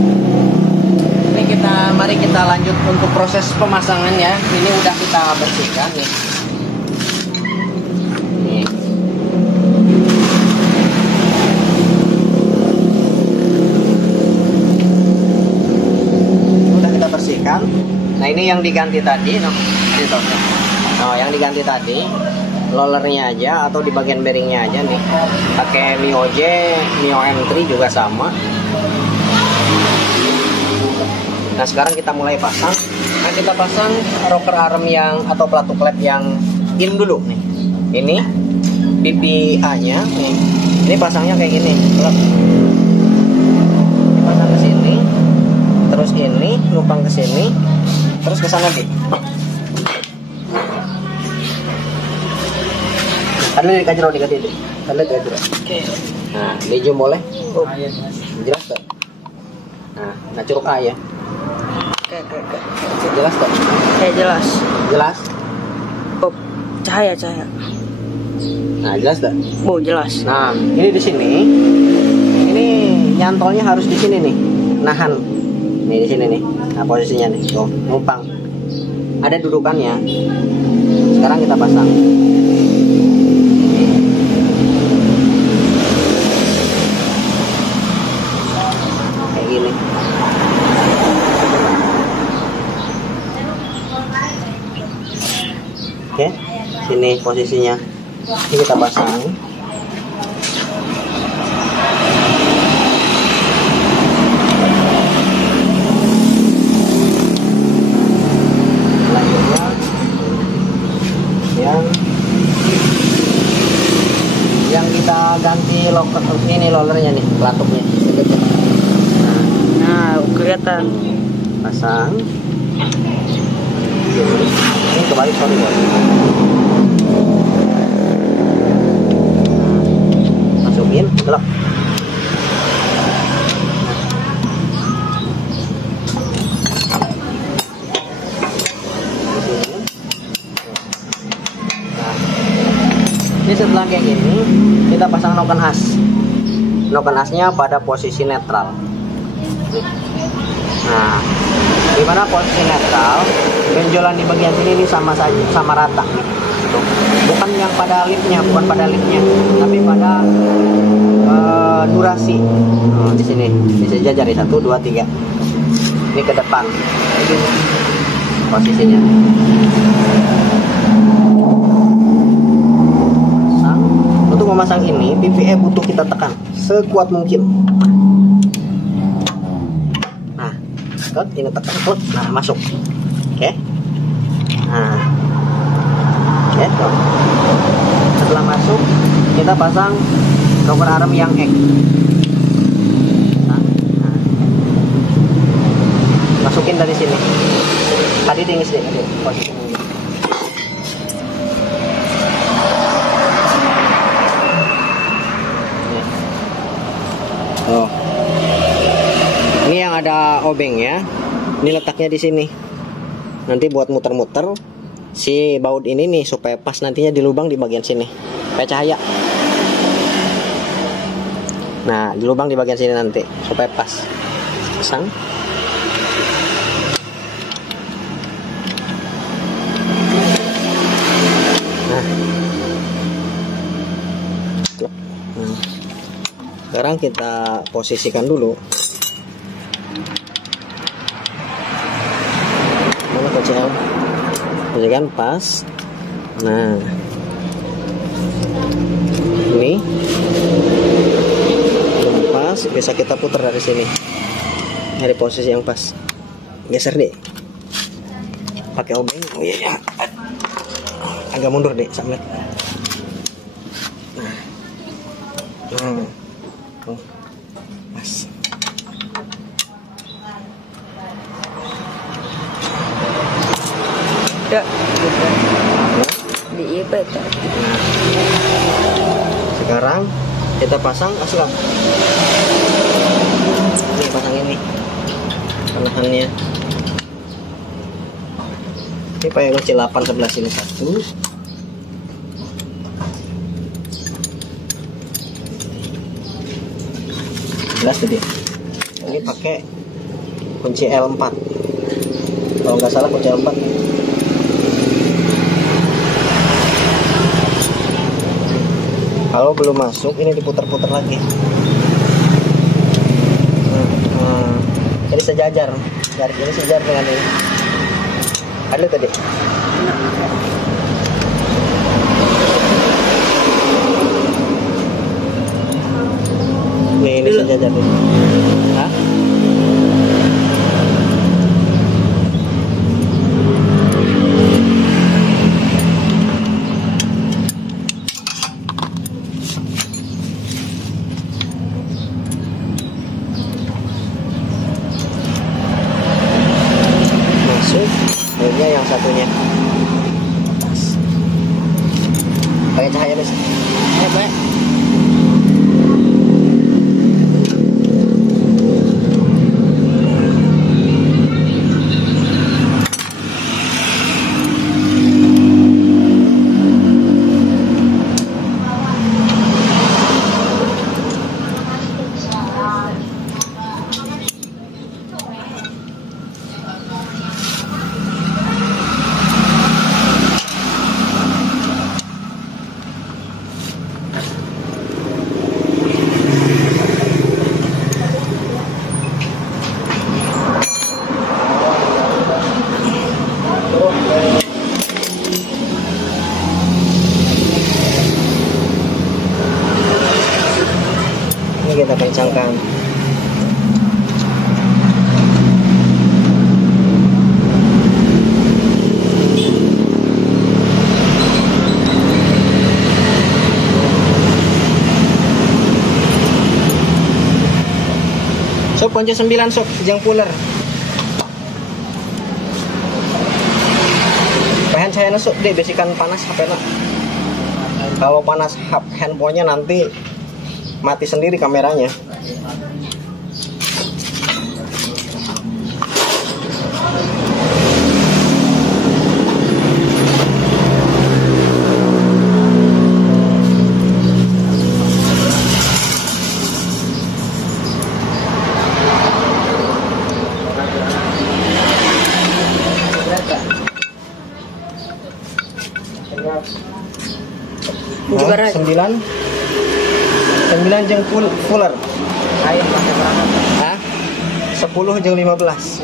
Mari kita lanjut untuk proses pemasangan ya. Ini udah kita bersihkan nih. Nah ini yang diganti tadi, yang diganti tadi rollernya aja atau di bagian bearingnya aja nih. Pakai Mio M3 juga sama. Nah sekarang kita mulai pasang. Nah kita pasang rocker arm yang atau pelatu klep yang in dulu nih. Ini pipi A-nya nih. Ini pasangnya kayak gini. Dipasang ke sini. Terus ini numpang ke sini, terus ke sana deh. Ada di kajero di kajero. Ada di kajero. Oke. Nah, dijum boleh? Oh, jelas tak? Nah, curug A ya. Oke. Jelas tak? Jelas. Jelas? Oh, cahaya. Nah, jelas tak? Oh, jelas. Nah, ini di sini. Ini nyantolnya harus di sini nih. Nahan. Nih di sini nih, nah posisinya nih, tuh numpang. Ada dudukannya. Sekarang kita pasang. Kayak gini. Oke, sini posisinya. Ini kita pasang. Yang kita ganti locker ini rollernya nih, pelatuknya. Nah, kelihatan. Pasang. Ini kebalik, sorry. angin, gelap. Ini setelah kayak gini, kita pasang noken as. Noken asnya pada posisi netral. Nah, dimana posisi netral, benjolan di bagian sini ini sama rata nih. Tuh. Bukan yang pada lipnya, tapi pada durasi. Oh, di sini bisa jajari 1, 2, 3. Ini ke depan posisinya. Untuk memasang ini, PVA butuh kita tekan sekuat mungkin. Nah, ini tekan kuat, nah masuk. Oke. Nah, oke. Setelah masuk, kita pasang rocker arm yang X. Nah, masukin dari sini. Tadi tinggi sedikit, posisi ini. Oh, ini yang ada obeng ya. Ini letaknya di sini. Nanti buat muter-muter si baut ini nih supaya pas nantinya di lubang di bagian sini, kayak cahaya. Nah, di lubang di bagian sini nanti supaya pas. Pasang. Nah. Sekarang kita posisikan dulu. Mana kecil? Posisikan pas. Nah, ini belum pas. Bisa kita putar dari sini. Dari posisi yang pas. Geser deh. Pakai obeng. Oh iya. Agak mundur deh, sampai. Nah. Oh, pas. Ya, di IP. Sekarang kita pasang aslap. Ini pasang ini penahannya. Ini pakai kunci 8 sebelah sini 1. Tadi ini pakai kunci L4, kalau nggak salah kunci L4. Kalau belum masuk ini diputar-putar lagi. Jadi sejajar, garis ini sejajar dengan ini. Ada tadi. Ini sejajar nih. Hah? Masuk. Ini yang satunya. Pas. Pakai cahaya nih. Baik. Kita kencangkan. Sob kunci 9 sob, jang puler. Pengen saya nesuk deh, besikan panas HP nak. Kalau panas handphonenya nanti mati sendiri kameranya. Juara. 9 jeung fuller. Ayo pakai berangkat. Hah? 10 jeung 15.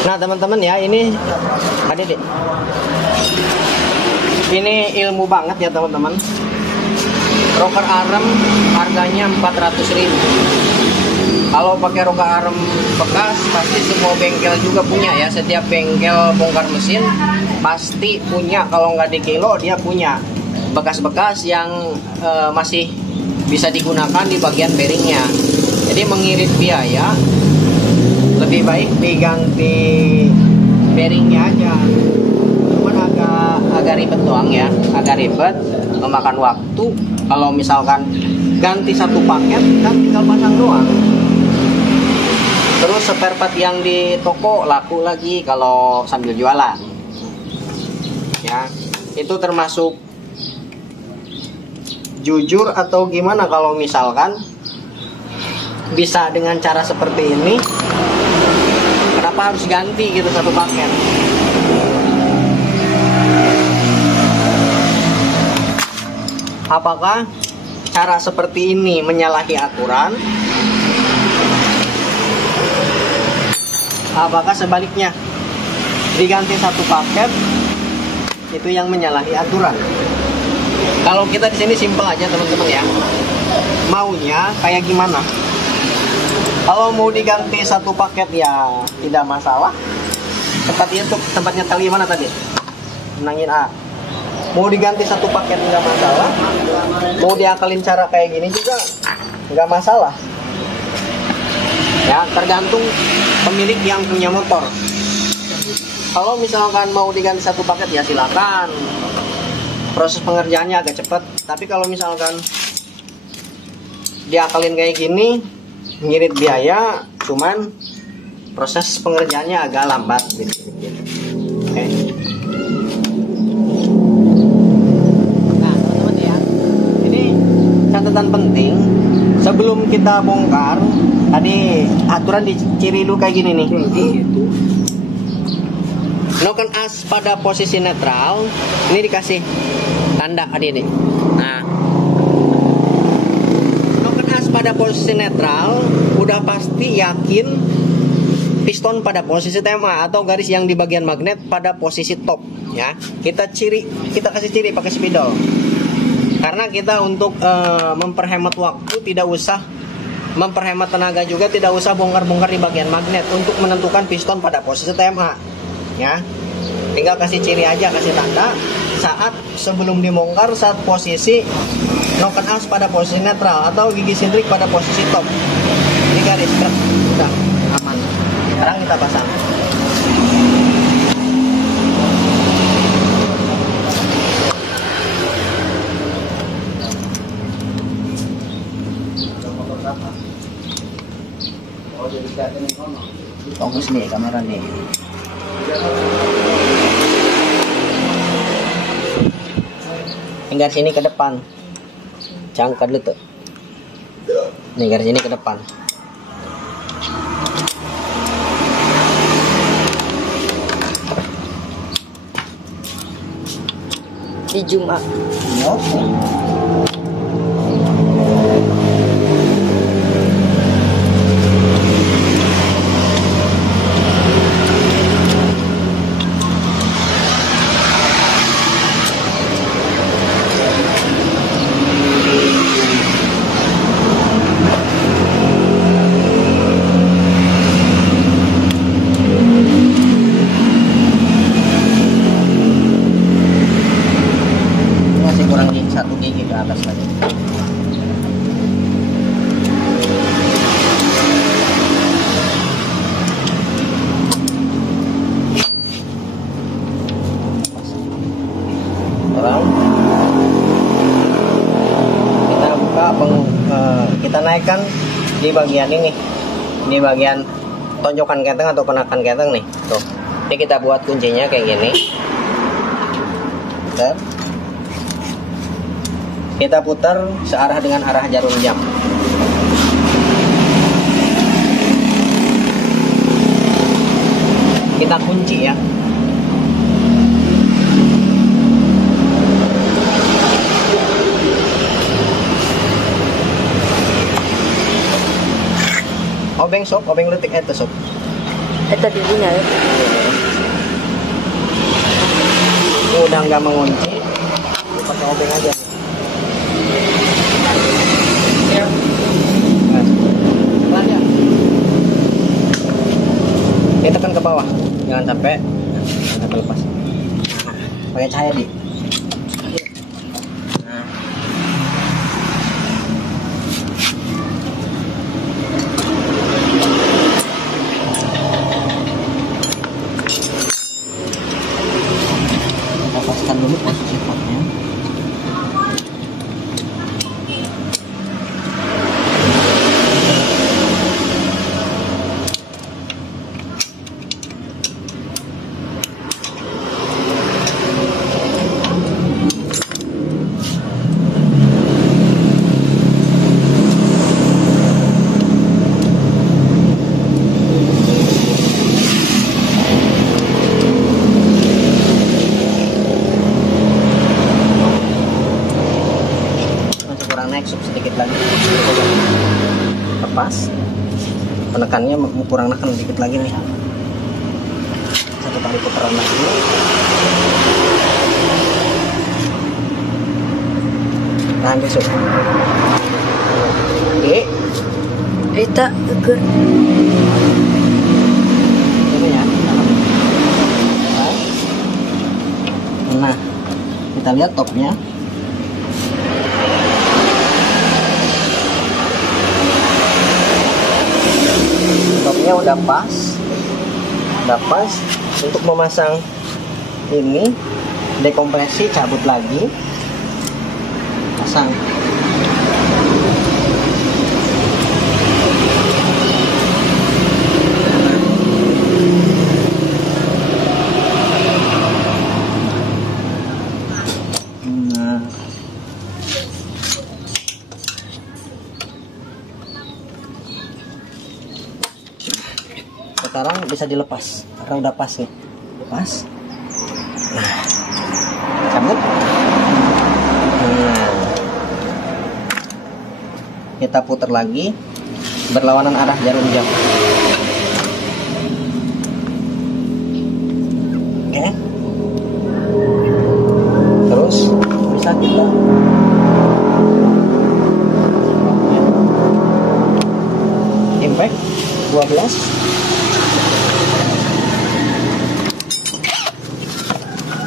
Nah teman-teman ya, ini adik. Ini ilmu banget ya teman-teman. Rocker arm harganya 400.000. Kalau pakai rocker arm bekas pasti semua bengkel juga punya ya. Setiap bengkel bongkar mesin pasti punya. Kalau nggak di kilo dia punya bekas-bekas yang masih bisa digunakan di bagian bearingnya. Jadi mengirit biaya, lebih baik diganti bearingnya aja. Cuman agak ribet doang ya, agak ribet, memakan waktu. Kalau misalkan ganti satu paket kan tinggal pasang doang. Terus spare part yang di toko laku lagi kalau sambil jualan. Ya, itu termasuk jujur atau gimana kalau misalkan bisa dengan cara seperti ini. Kenapa harus ganti gitu satu paket? Apakah cara seperti ini menyalahi aturan? Apakah sebaliknya diganti satu paket itu yang menyalahi aturan? Kalau kita di sini simpel aja teman-teman ya. Maunya kayak gimana? Kalau mau diganti satu paket ya tidak masalah. Tempatnya tali mana tadi? Menangin A. Mau diganti satu paket nggak masalah. Mau diakalin cara kayak gini juga nggak masalah. Ya tergantung pemilik yang punya motor. Kalau misalkan mau diganti satu paket ya silakan. Proses pengerjaannya agak cepat. Tapi kalau misalkan diakalin kayak gini, ngirit biaya, cuman proses pengerjaannya agak lambat gitu. Oke. Nah teman-teman ya, ini catatan penting sebelum kita bongkar. Tadi aturan di ciri dulu kayak gini nih. Noken as pada posisi netral. Ini dikasih tanda adik nih. Nah, noken as pada posisi netral, udah pasti yakin piston pada posisi TMA atau garis yang di bagian magnet pada posisi top ya. Kita kasih ciri pakai spidol. Karena kita untuk memperhemat waktu, tidak usah memperhemat tenaga juga, tidak usah bongkar-bongkar di bagian magnet untuk menentukan piston pada posisi TMA ya. Tinggal kasih ciri aja, kasih tanda saat sebelum dibongkar, saat posisi noken as pada posisi netral atau gigi sindrik pada posisi top. Ini garis udah aman. Sekarang kita pasang. Fokus nih kamera nih. Garis ini ke depan. Cangkat dulu tuh. Nih garis ini ke depan. Di Jumat. menaikkan di bagian ini, di bagian tonjokan keteng atau penakan keteng nih. Tuh. Ini kita buat kuncinya kayak gini. Putar. Kita putar searah dengan arah jarum jam. Kita kunci ya. Obeng sob, obeng letik eta sob. Eta bibunya ya. Udah nggak mengunci, pakai obeng aja. Ya. Pelan ya. Kita tekan ke bawah, jangan sampai lepas. Nah, pakai cahaya di. Nah. Kita pastikan dulu posisi potnya. Sedikit lagi lepas, penekannya kurang neken dikit lagi nih, satu kali putaran lagi. Nah besok Eta ke ini ya. Nah kita lihat topnya. Topnya udah pas. Untuk memasang ini, dekompresi, cabut lagi, pasang. Nah. Sekarang bisa dilepas karena udah pas nih, pas. Nah, cabut. Nah, kita putar lagi berlawanan arah jarum jam. Oke. Terus bisa kita impact 12.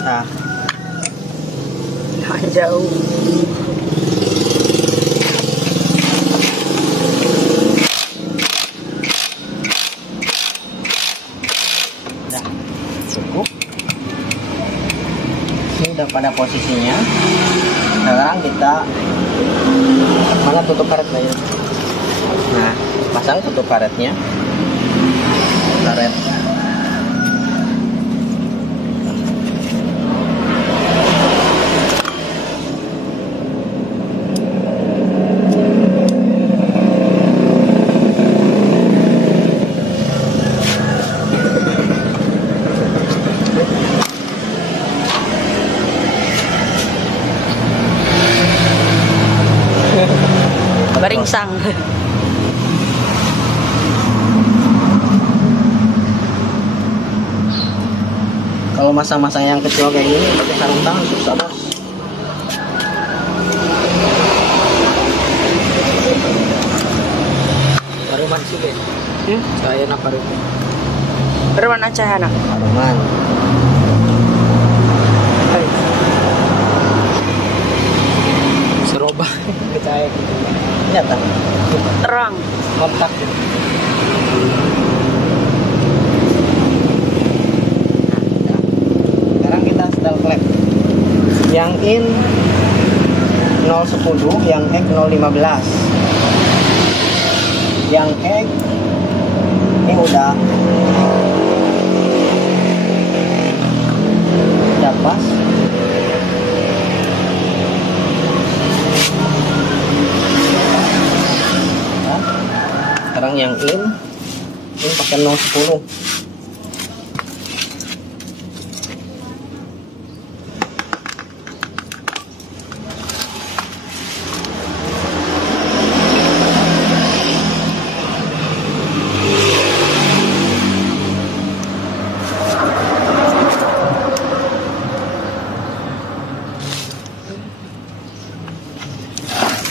Nah, jauh. udah cukup. Ini udah pada posisinya. Sekarang kita mana tutup karetnya ya? Nah, pasang tutup karetnya. Karet. Baringsang. Kalau masang-masang yang kecil kayak gini pakai sarung tangan susah bos. Paruman sige. Saya na paruman. Berwarna cahaya. Paruman. Seroba. Saya gitu. Nyata. Terang. Kontak. Sekarang kita setel klep. Yang in 010, yang X 015. Yang egg ini udah pas. Ya. Sekarang yang ini pakai 010.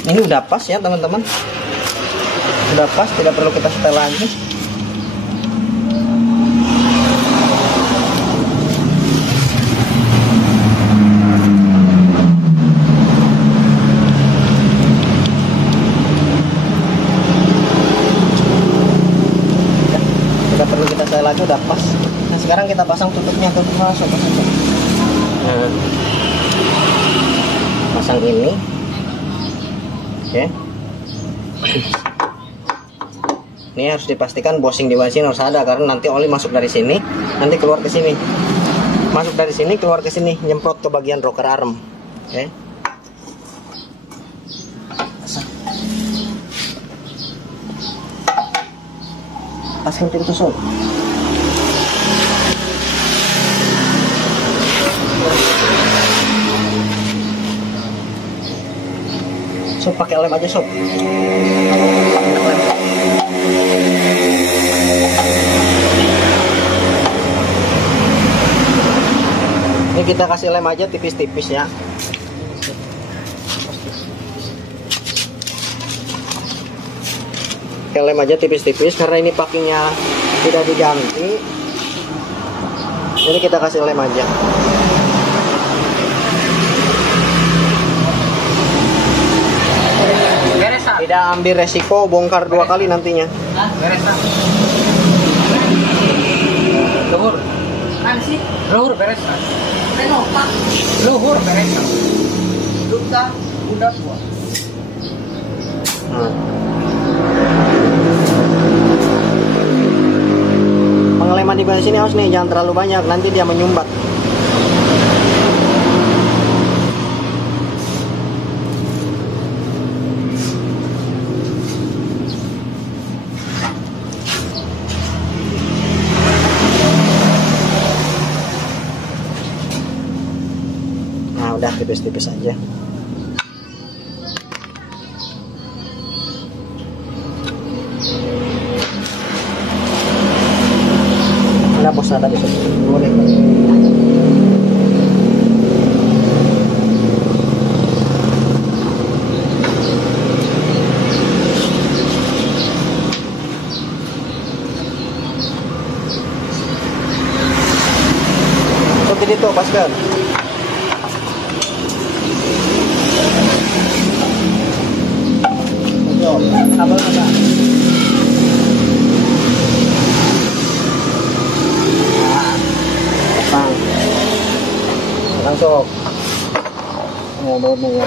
Ini udah pas ya teman-teman, udah pas, tidak perlu kita setel lagi. Tidak perlu kita setel lagi, udah pas. Nah sekarang kita pasang tutupnya, tutup masuk. Nah, pasang ini. Oke. Ini harus dipastikan bushing di bawah sini harus ada, karena nanti oli masuk dari sini, nanti keluar ke sini. Masuk dari sini, keluar ke sini, nyemprot ke bagian rocker arm. Oke. Pasang pintu sob. Sob pakai lem aja sob. Ini kita kasih lem aja tipis-tipis ya. Pakai lem aja tipis-tipis karena ini packingnya tidak diganti. Jadi kita kasih lem aja. Tidak ambil resiko bongkar 2 kali nantinya. Beres tak? Luhur. Kan sih? Luhur beres tak? Pak. Luhur beres tak? Duta udah tua. Pengeleman di bawah sini harus nih, jangan terlalu banyak, nanti dia menyumbat. Udah tipis-tipis aja. Mana bosnya tadi? Boleh. Oke itu paskan. Kabel ada. Pasang. Langsung. Oh, bautnya ya.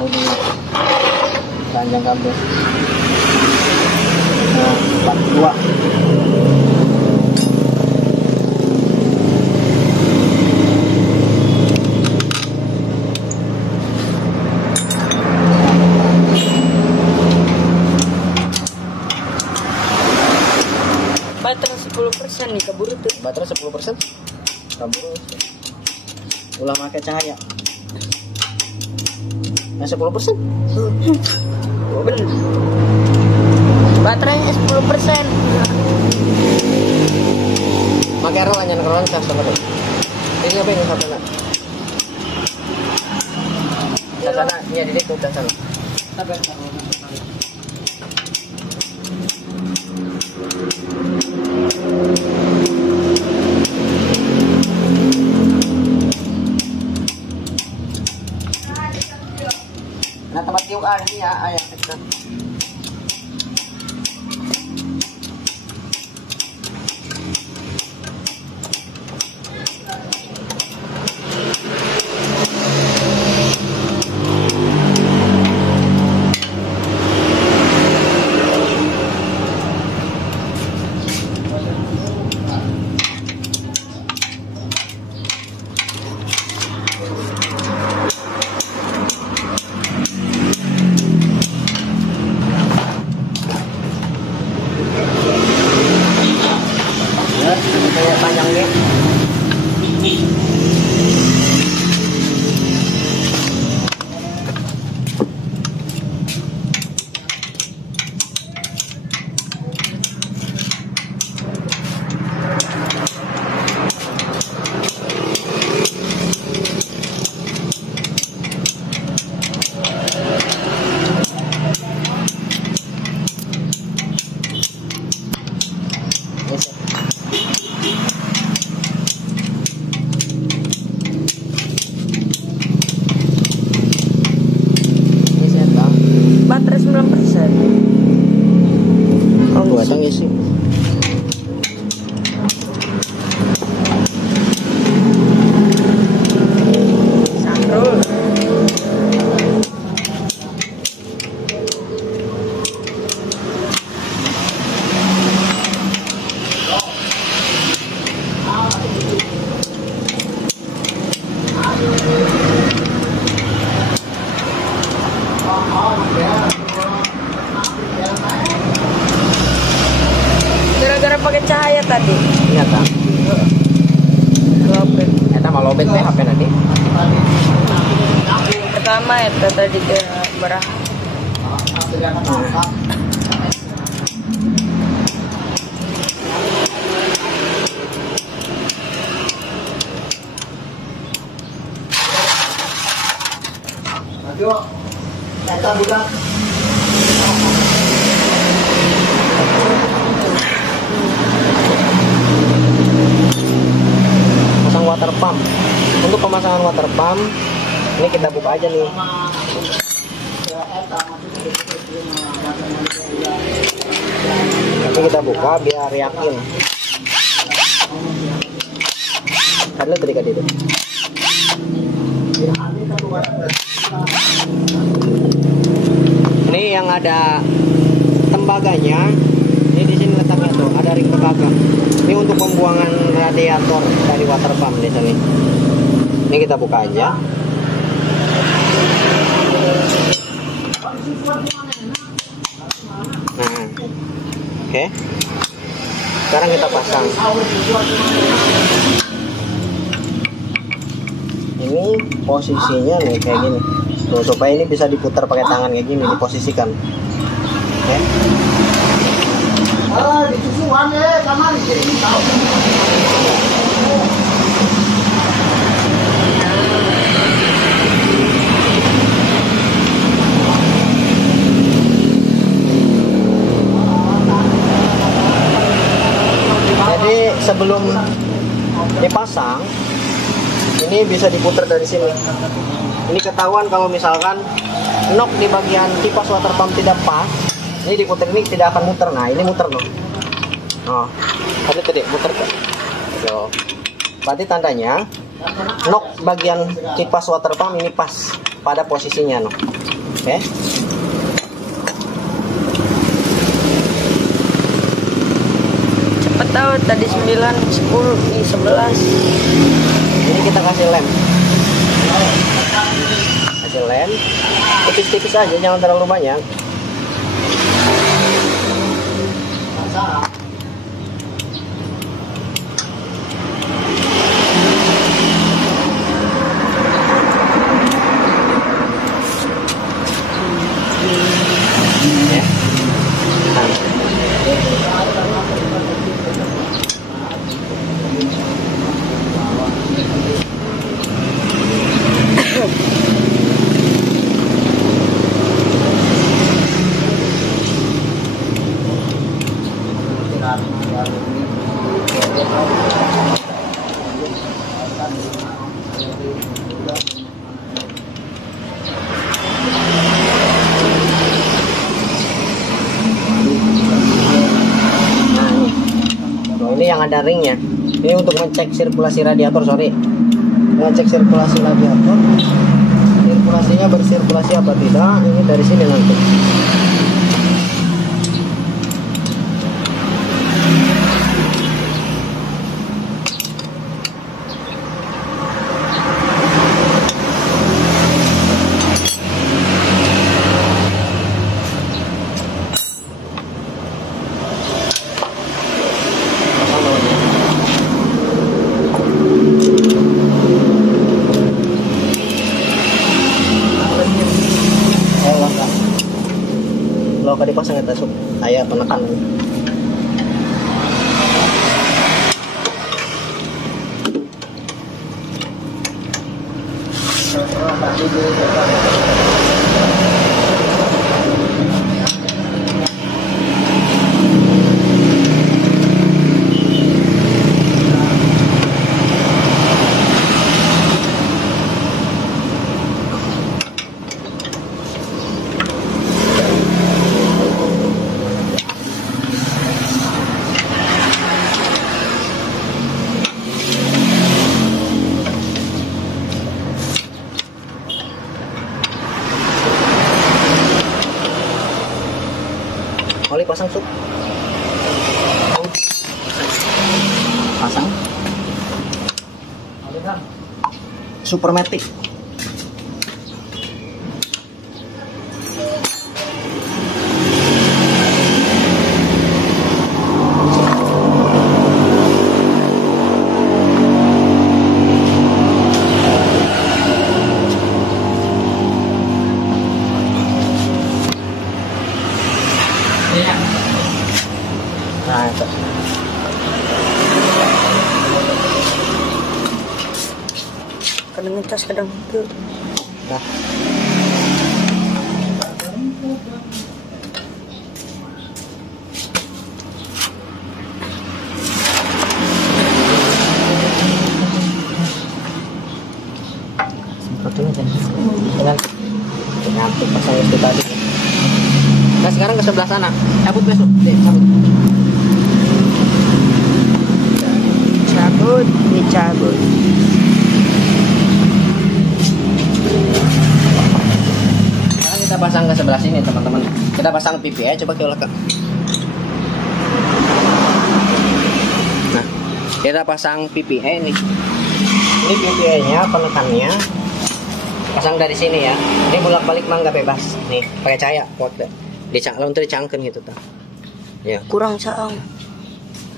Bautnya. Panjang kabel. Nah, 42. Baterai 10% nih keburu tuh. Baterai 10%. Kabur. Ulah pakai cahaya. Nah, 10%. Bener. Baterainya 10%. Pakai rolan yang rolan cas sama tuh. Ini apa ini sana? Sana, iya di situ sana. Sabar. Nah tempat QR ini ya ayah kita. sama lobet HP nanti. Pertama ya tadi ke berah. Pasang water pump. Untuk pemasangan water pump ini kita buka aja nih. Ini kita buka biar yakin. Karena tadi itu. Ini yang ada tembaganya. Ini di sini letaknya tuh, ada ring tembaga. Ini untuk pembuangan radiator dari water pump di sini. Ini kita buka aja. Nah, oke. Sekarang kita pasang. Ini posisinya nih kayak gini. Tuh, supaya ini bisa diputar pakai tangan kayak gini, diposisikan. Oke. Jadi sebelum dipasang, ini bisa diputar dari sini. Ini ketahuan kalau misalkan nok di bagian kipas water pump tidak pas, ini diputar, ini tidak akan muter. Nah, ini muter loh. Oh, tadi muter kan? So, berarti tandanya nok bagian kipas water pump ini pas pada posisinya, no. Oke. Cepet tahu tadi 9, 10, 11. Ini kita kasih lem. Kasih lem. Tipis-tipis aja, jangan terlalu banyak. Ya. Ini yang ada ringnya. Ini untuk ngecek sirkulasi radiator, sorry. Ngecek sirkulasi radiator. Sirkulasinya bersirkulasi apa tidak? Ini dari sini nanti. Kalau ka dipasang ito, so, ayah penekan. Oli pasang sup. Pasang. Supermatic. ngecas kadang itu. Nah. Semprotin aja. Dengan pasang itu tadi. Nah sekarang ke sebelah sana. Cabut besok. Cabut. Dicabut. Sekarang kita pasang ke sebelah sini teman-teman. Kita pasang pipi ya. Coba kita Kak. Nah, kita pasang PPE nih. Ini PPE-nya penekannya pasang dari sini ya. Ini bolak-balik mah nggak bebas. Nih, pakai cahaya kode. Untuk dicangken gitu tuh. Ya. Kurang saang.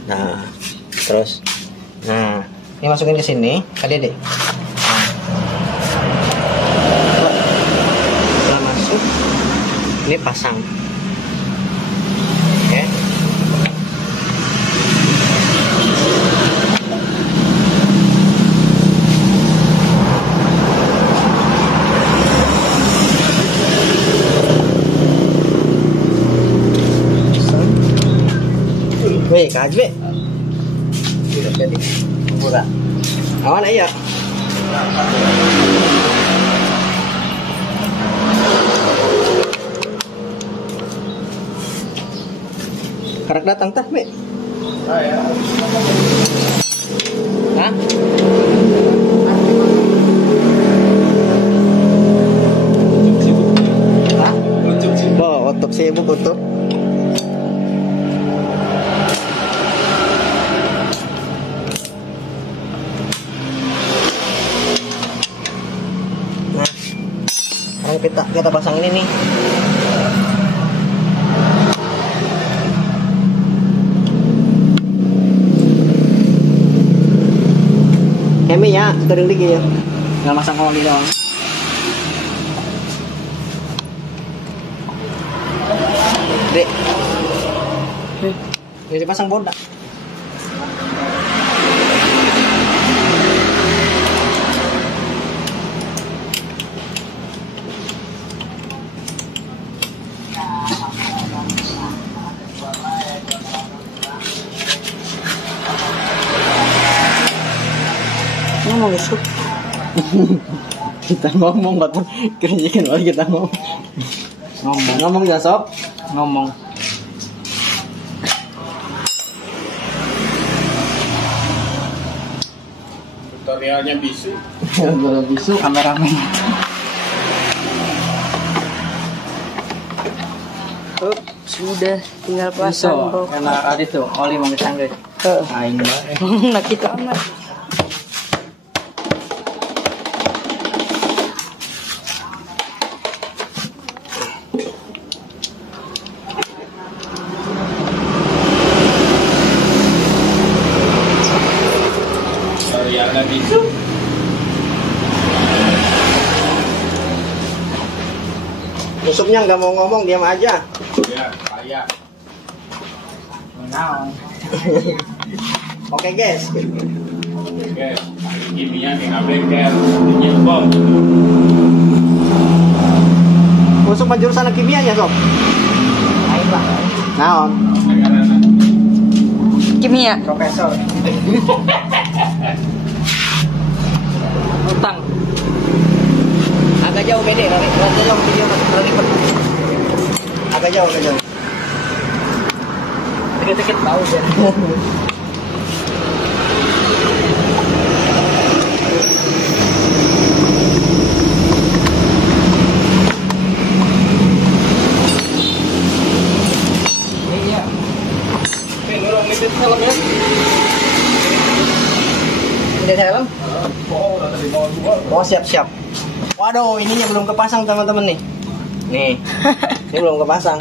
Nah, terus. Nah, ini masukin ke sini, Kak Dede. Nah. Setelah masuk, ini pasang. Oke. Weh, kajwe. Tidak jadi. Murah. Awan iya. Karak datang tah, Be. Hah? Hah? Bawa otot sibuk otot. Kita pasang ini nih. Kemi ya, sering lagi ya. Nggak masang oli doang. Dek. Ini dipasang bodak. Ngomong besok. Kita ngomong buat kerjakan lagi kita ngomong. Ngomong ya sob. Ngomong. Tutorialnya bisu. Bisu kameramen. Sudah tinggal pasang bok. Karena ada tuh oli mau disanggai. Aing bae. Nah kita amat. Tutorialnya bisu. Musuknya nggak mau ngomong, diam aja. Ya, saya. Oke guys. Oke, kimia nih bengkel, nyebom. Musuk jurusan kimianya sob. Aing lah. Naon? Kimia. Profesor. Utang. Agak jauh beda, Rari. Agak jauh video masuk lagi. Agak jauh. Dikit-dikit tahu ya. Iya. Nurung nitip helm ya. Nitip helm? Oh, siap. Waduh, ininya belum kepasang teman-teman nih. Nih, ini belum kepasang.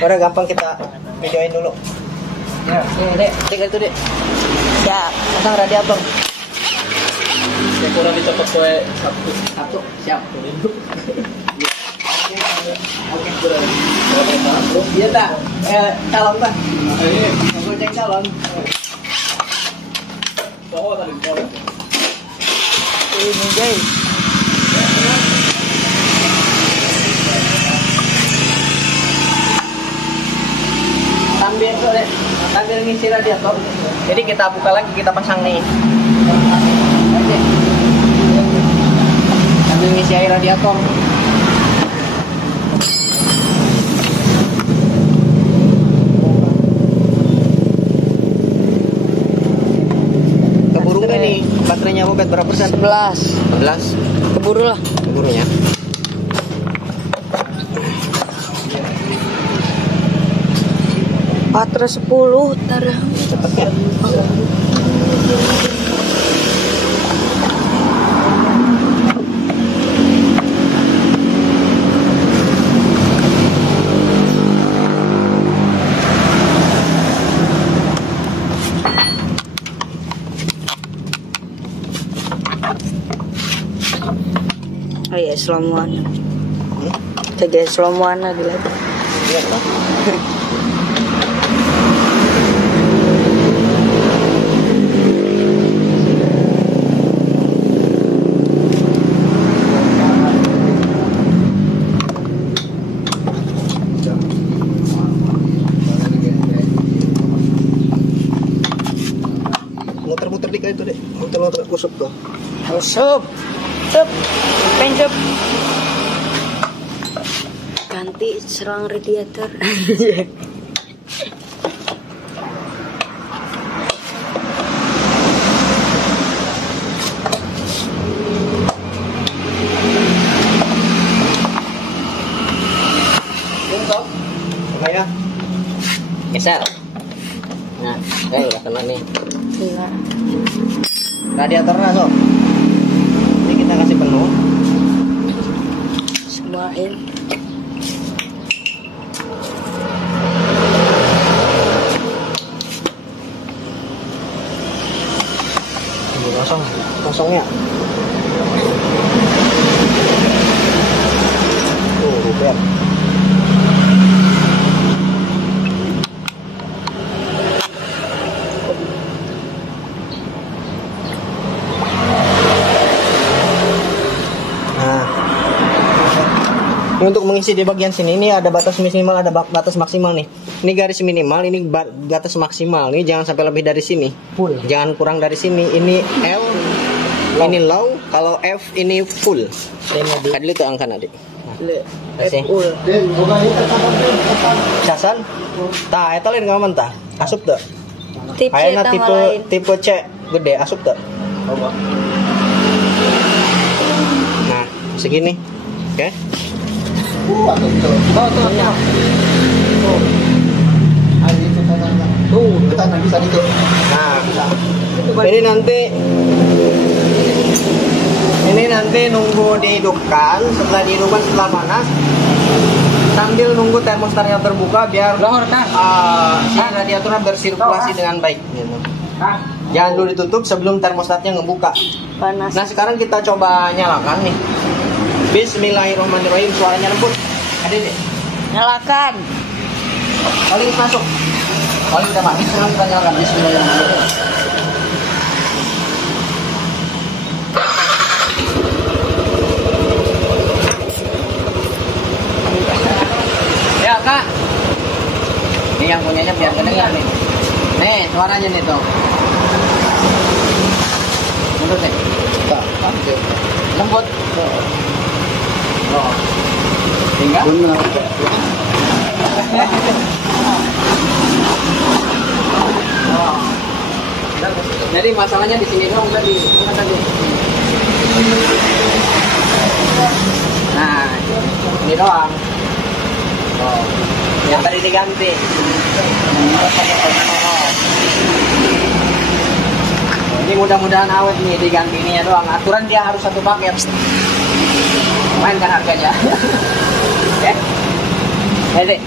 Udah gampang kita videoin dulu. Ya, ini dek, itu dek. Siap, pasang radiator. Ya kurang dicopot kue Satu, siap. Oke, terus dia tak, calon tak. Aku cek calon. Oh, tadi Ini guys. sambil ngisi radiator. Jadi kita buka lagi, kita pasang nih. Oke. Sambil ngisi air radiator. Keburu nggak nih? Baterainya Bobet berapa persen? 11. 11. Keburu lah. Keburu ya. Baterai 10 ntar. Cepet ya. Oh iya, selomuan. Jaga selomuan lagi lagi. Iya, Pak. Muter-muter dikit itu deh, muter-muter kusuk tuh. Sup. Sup. Pencup. Ganti serang radiator. Untuk, coba ya. Geser. Nah, udah kena nih. Gila. Radiatornya sob. Ini kita kasih penuh. Semain. Ini kosong, kosongnya. Ruber. Ini untuk mengisi di bagian sini, ini ada batas minimal, ada batas maksimal nih. Ini garis minimal, ini batas maksimal. Ini jangan sampai lebih dari sini. Full. Jangan kurang dari sini. Ini L, ini low. Kalau F ini full. Adil itu angka adik. Kasih. Sasan. Tah, eta lain ngaman tah. Asup teh. Tips Ayeuna eta tipe lain. tipe C gede, asup teh. Nah, segini. Oke. Nah, ini nanti nunggu dihidupkan. Setelah dihidupkan, setelah panas, sambil nunggu termostatnya terbuka biar si radiatornya bersirkulasi dengan baik. Gitu. Jangan dulu ditutup sebelum termostatnya ngebuka. Panas. Nah, sekarang kita coba nyalakan nih. Bismillahirrahmanirrahim, suaranya lembut. Ada deh. Nyalakan. Oli masuk. Oli udah mati, sekarang kita nyalakan. Bismillahirrahmanirrahim. Ya kak, ini yang punyanya biar kedengar nih. Nih suaranya nih tuh. Mundur nih. Lembut. Oh. Tinggal. Oh. Jadi masalahnya di sini dong tadi. Nah, ini doang. Oh. Yang tadi diganti. Ini mudah-mudahan awet nih diganti ininya doang. Aturan dia harus satu paket. Main kan harganya. Oke. Jadi.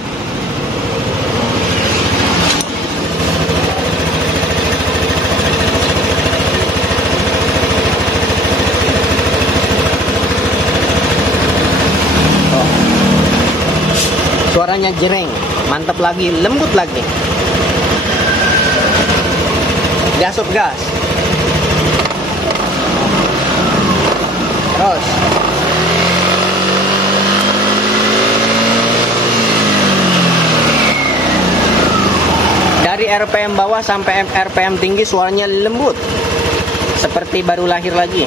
Suaranya jereng, mantap lagi, lembut lagi. Gasop gas. Terus. Dari RPM bawah sampai RPM tinggi suaranya lembut. Seperti baru lahir lagi.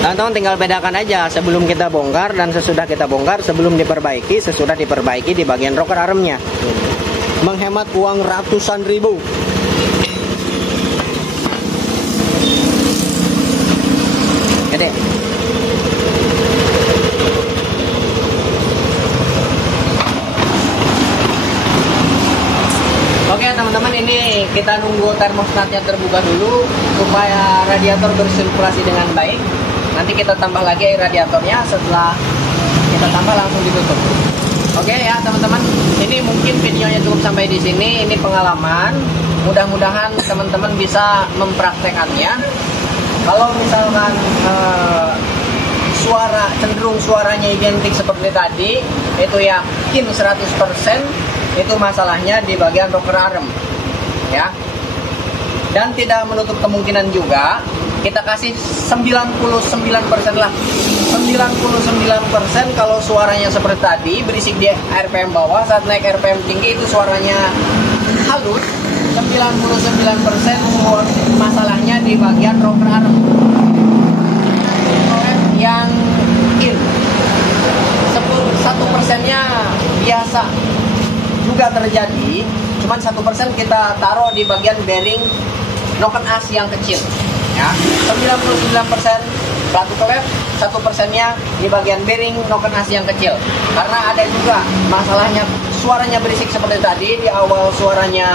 Teman-teman tinggal bedakan aja sebelum kita bongkar dan sesudah kita bongkar, sebelum diperbaiki, sesudah diperbaiki di bagian rocker armnya. Menghemat uang ratusan ribu. Gede. Oke teman-teman, ini kita nunggu termostatnya terbuka dulu supaya radiator bersirkulasi dengan baik. Nanti kita tambah lagi air radiatornya, setelah kita tambah langsung ditutup. Oke ya teman-teman, ini mungkin videonya cukup sampai di sini. Ini pengalaman, mudah-mudahan teman-teman bisa mempraktekannya. Kalau misalkan cenderung suaranya identik seperti tadi, itu yakin 100% itu masalahnya di bagian rocker arm ya. Dan tidak menutup kemungkinan juga kita kasih 99% lah. 99% kalau suaranya seperti tadi, berisik di RPM bawah, saat naik RPM tinggi itu suaranya halus. 99% masalahnya di bagian rocker arm yang in. 1%-nya biasa juga terjadi, cuman 1% kita taruh di bagian bearing noken as yang kecil ya. 99% pelatu kelep, 1%-nya di bagian bearing noken as yang kecil. Karena ada juga masalahnya suaranya berisik seperti tadi, di awal suaranya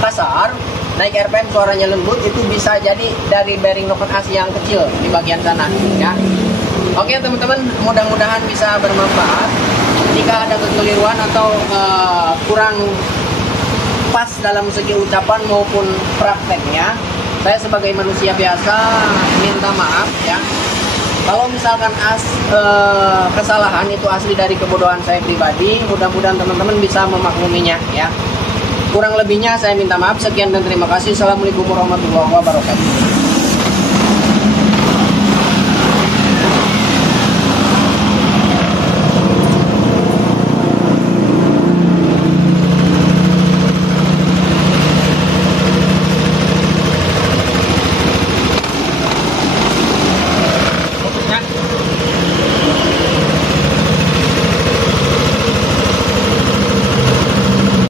kasar, naik RPM suaranya lembut, itu bisa jadi dari bearing noken as yang kecil di bagian sana ya. Oke teman-teman, mudah-mudahan bisa bermanfaat. Jika ada kekeliruan atau kurang pas dalam segi ucapan maupun prakteknya, saya sebagai manusia biasa minta maaf ya. Kalau misalkan kesalahan itu asli dari kebodohan saya pribadi, mudah-mudahan teman-teman bisa memakluminya ya. Kurang lebihnya saya minta maaf. Sekian dan terima kasih. Assalamualaikum warahmatullahi wabarakatuh.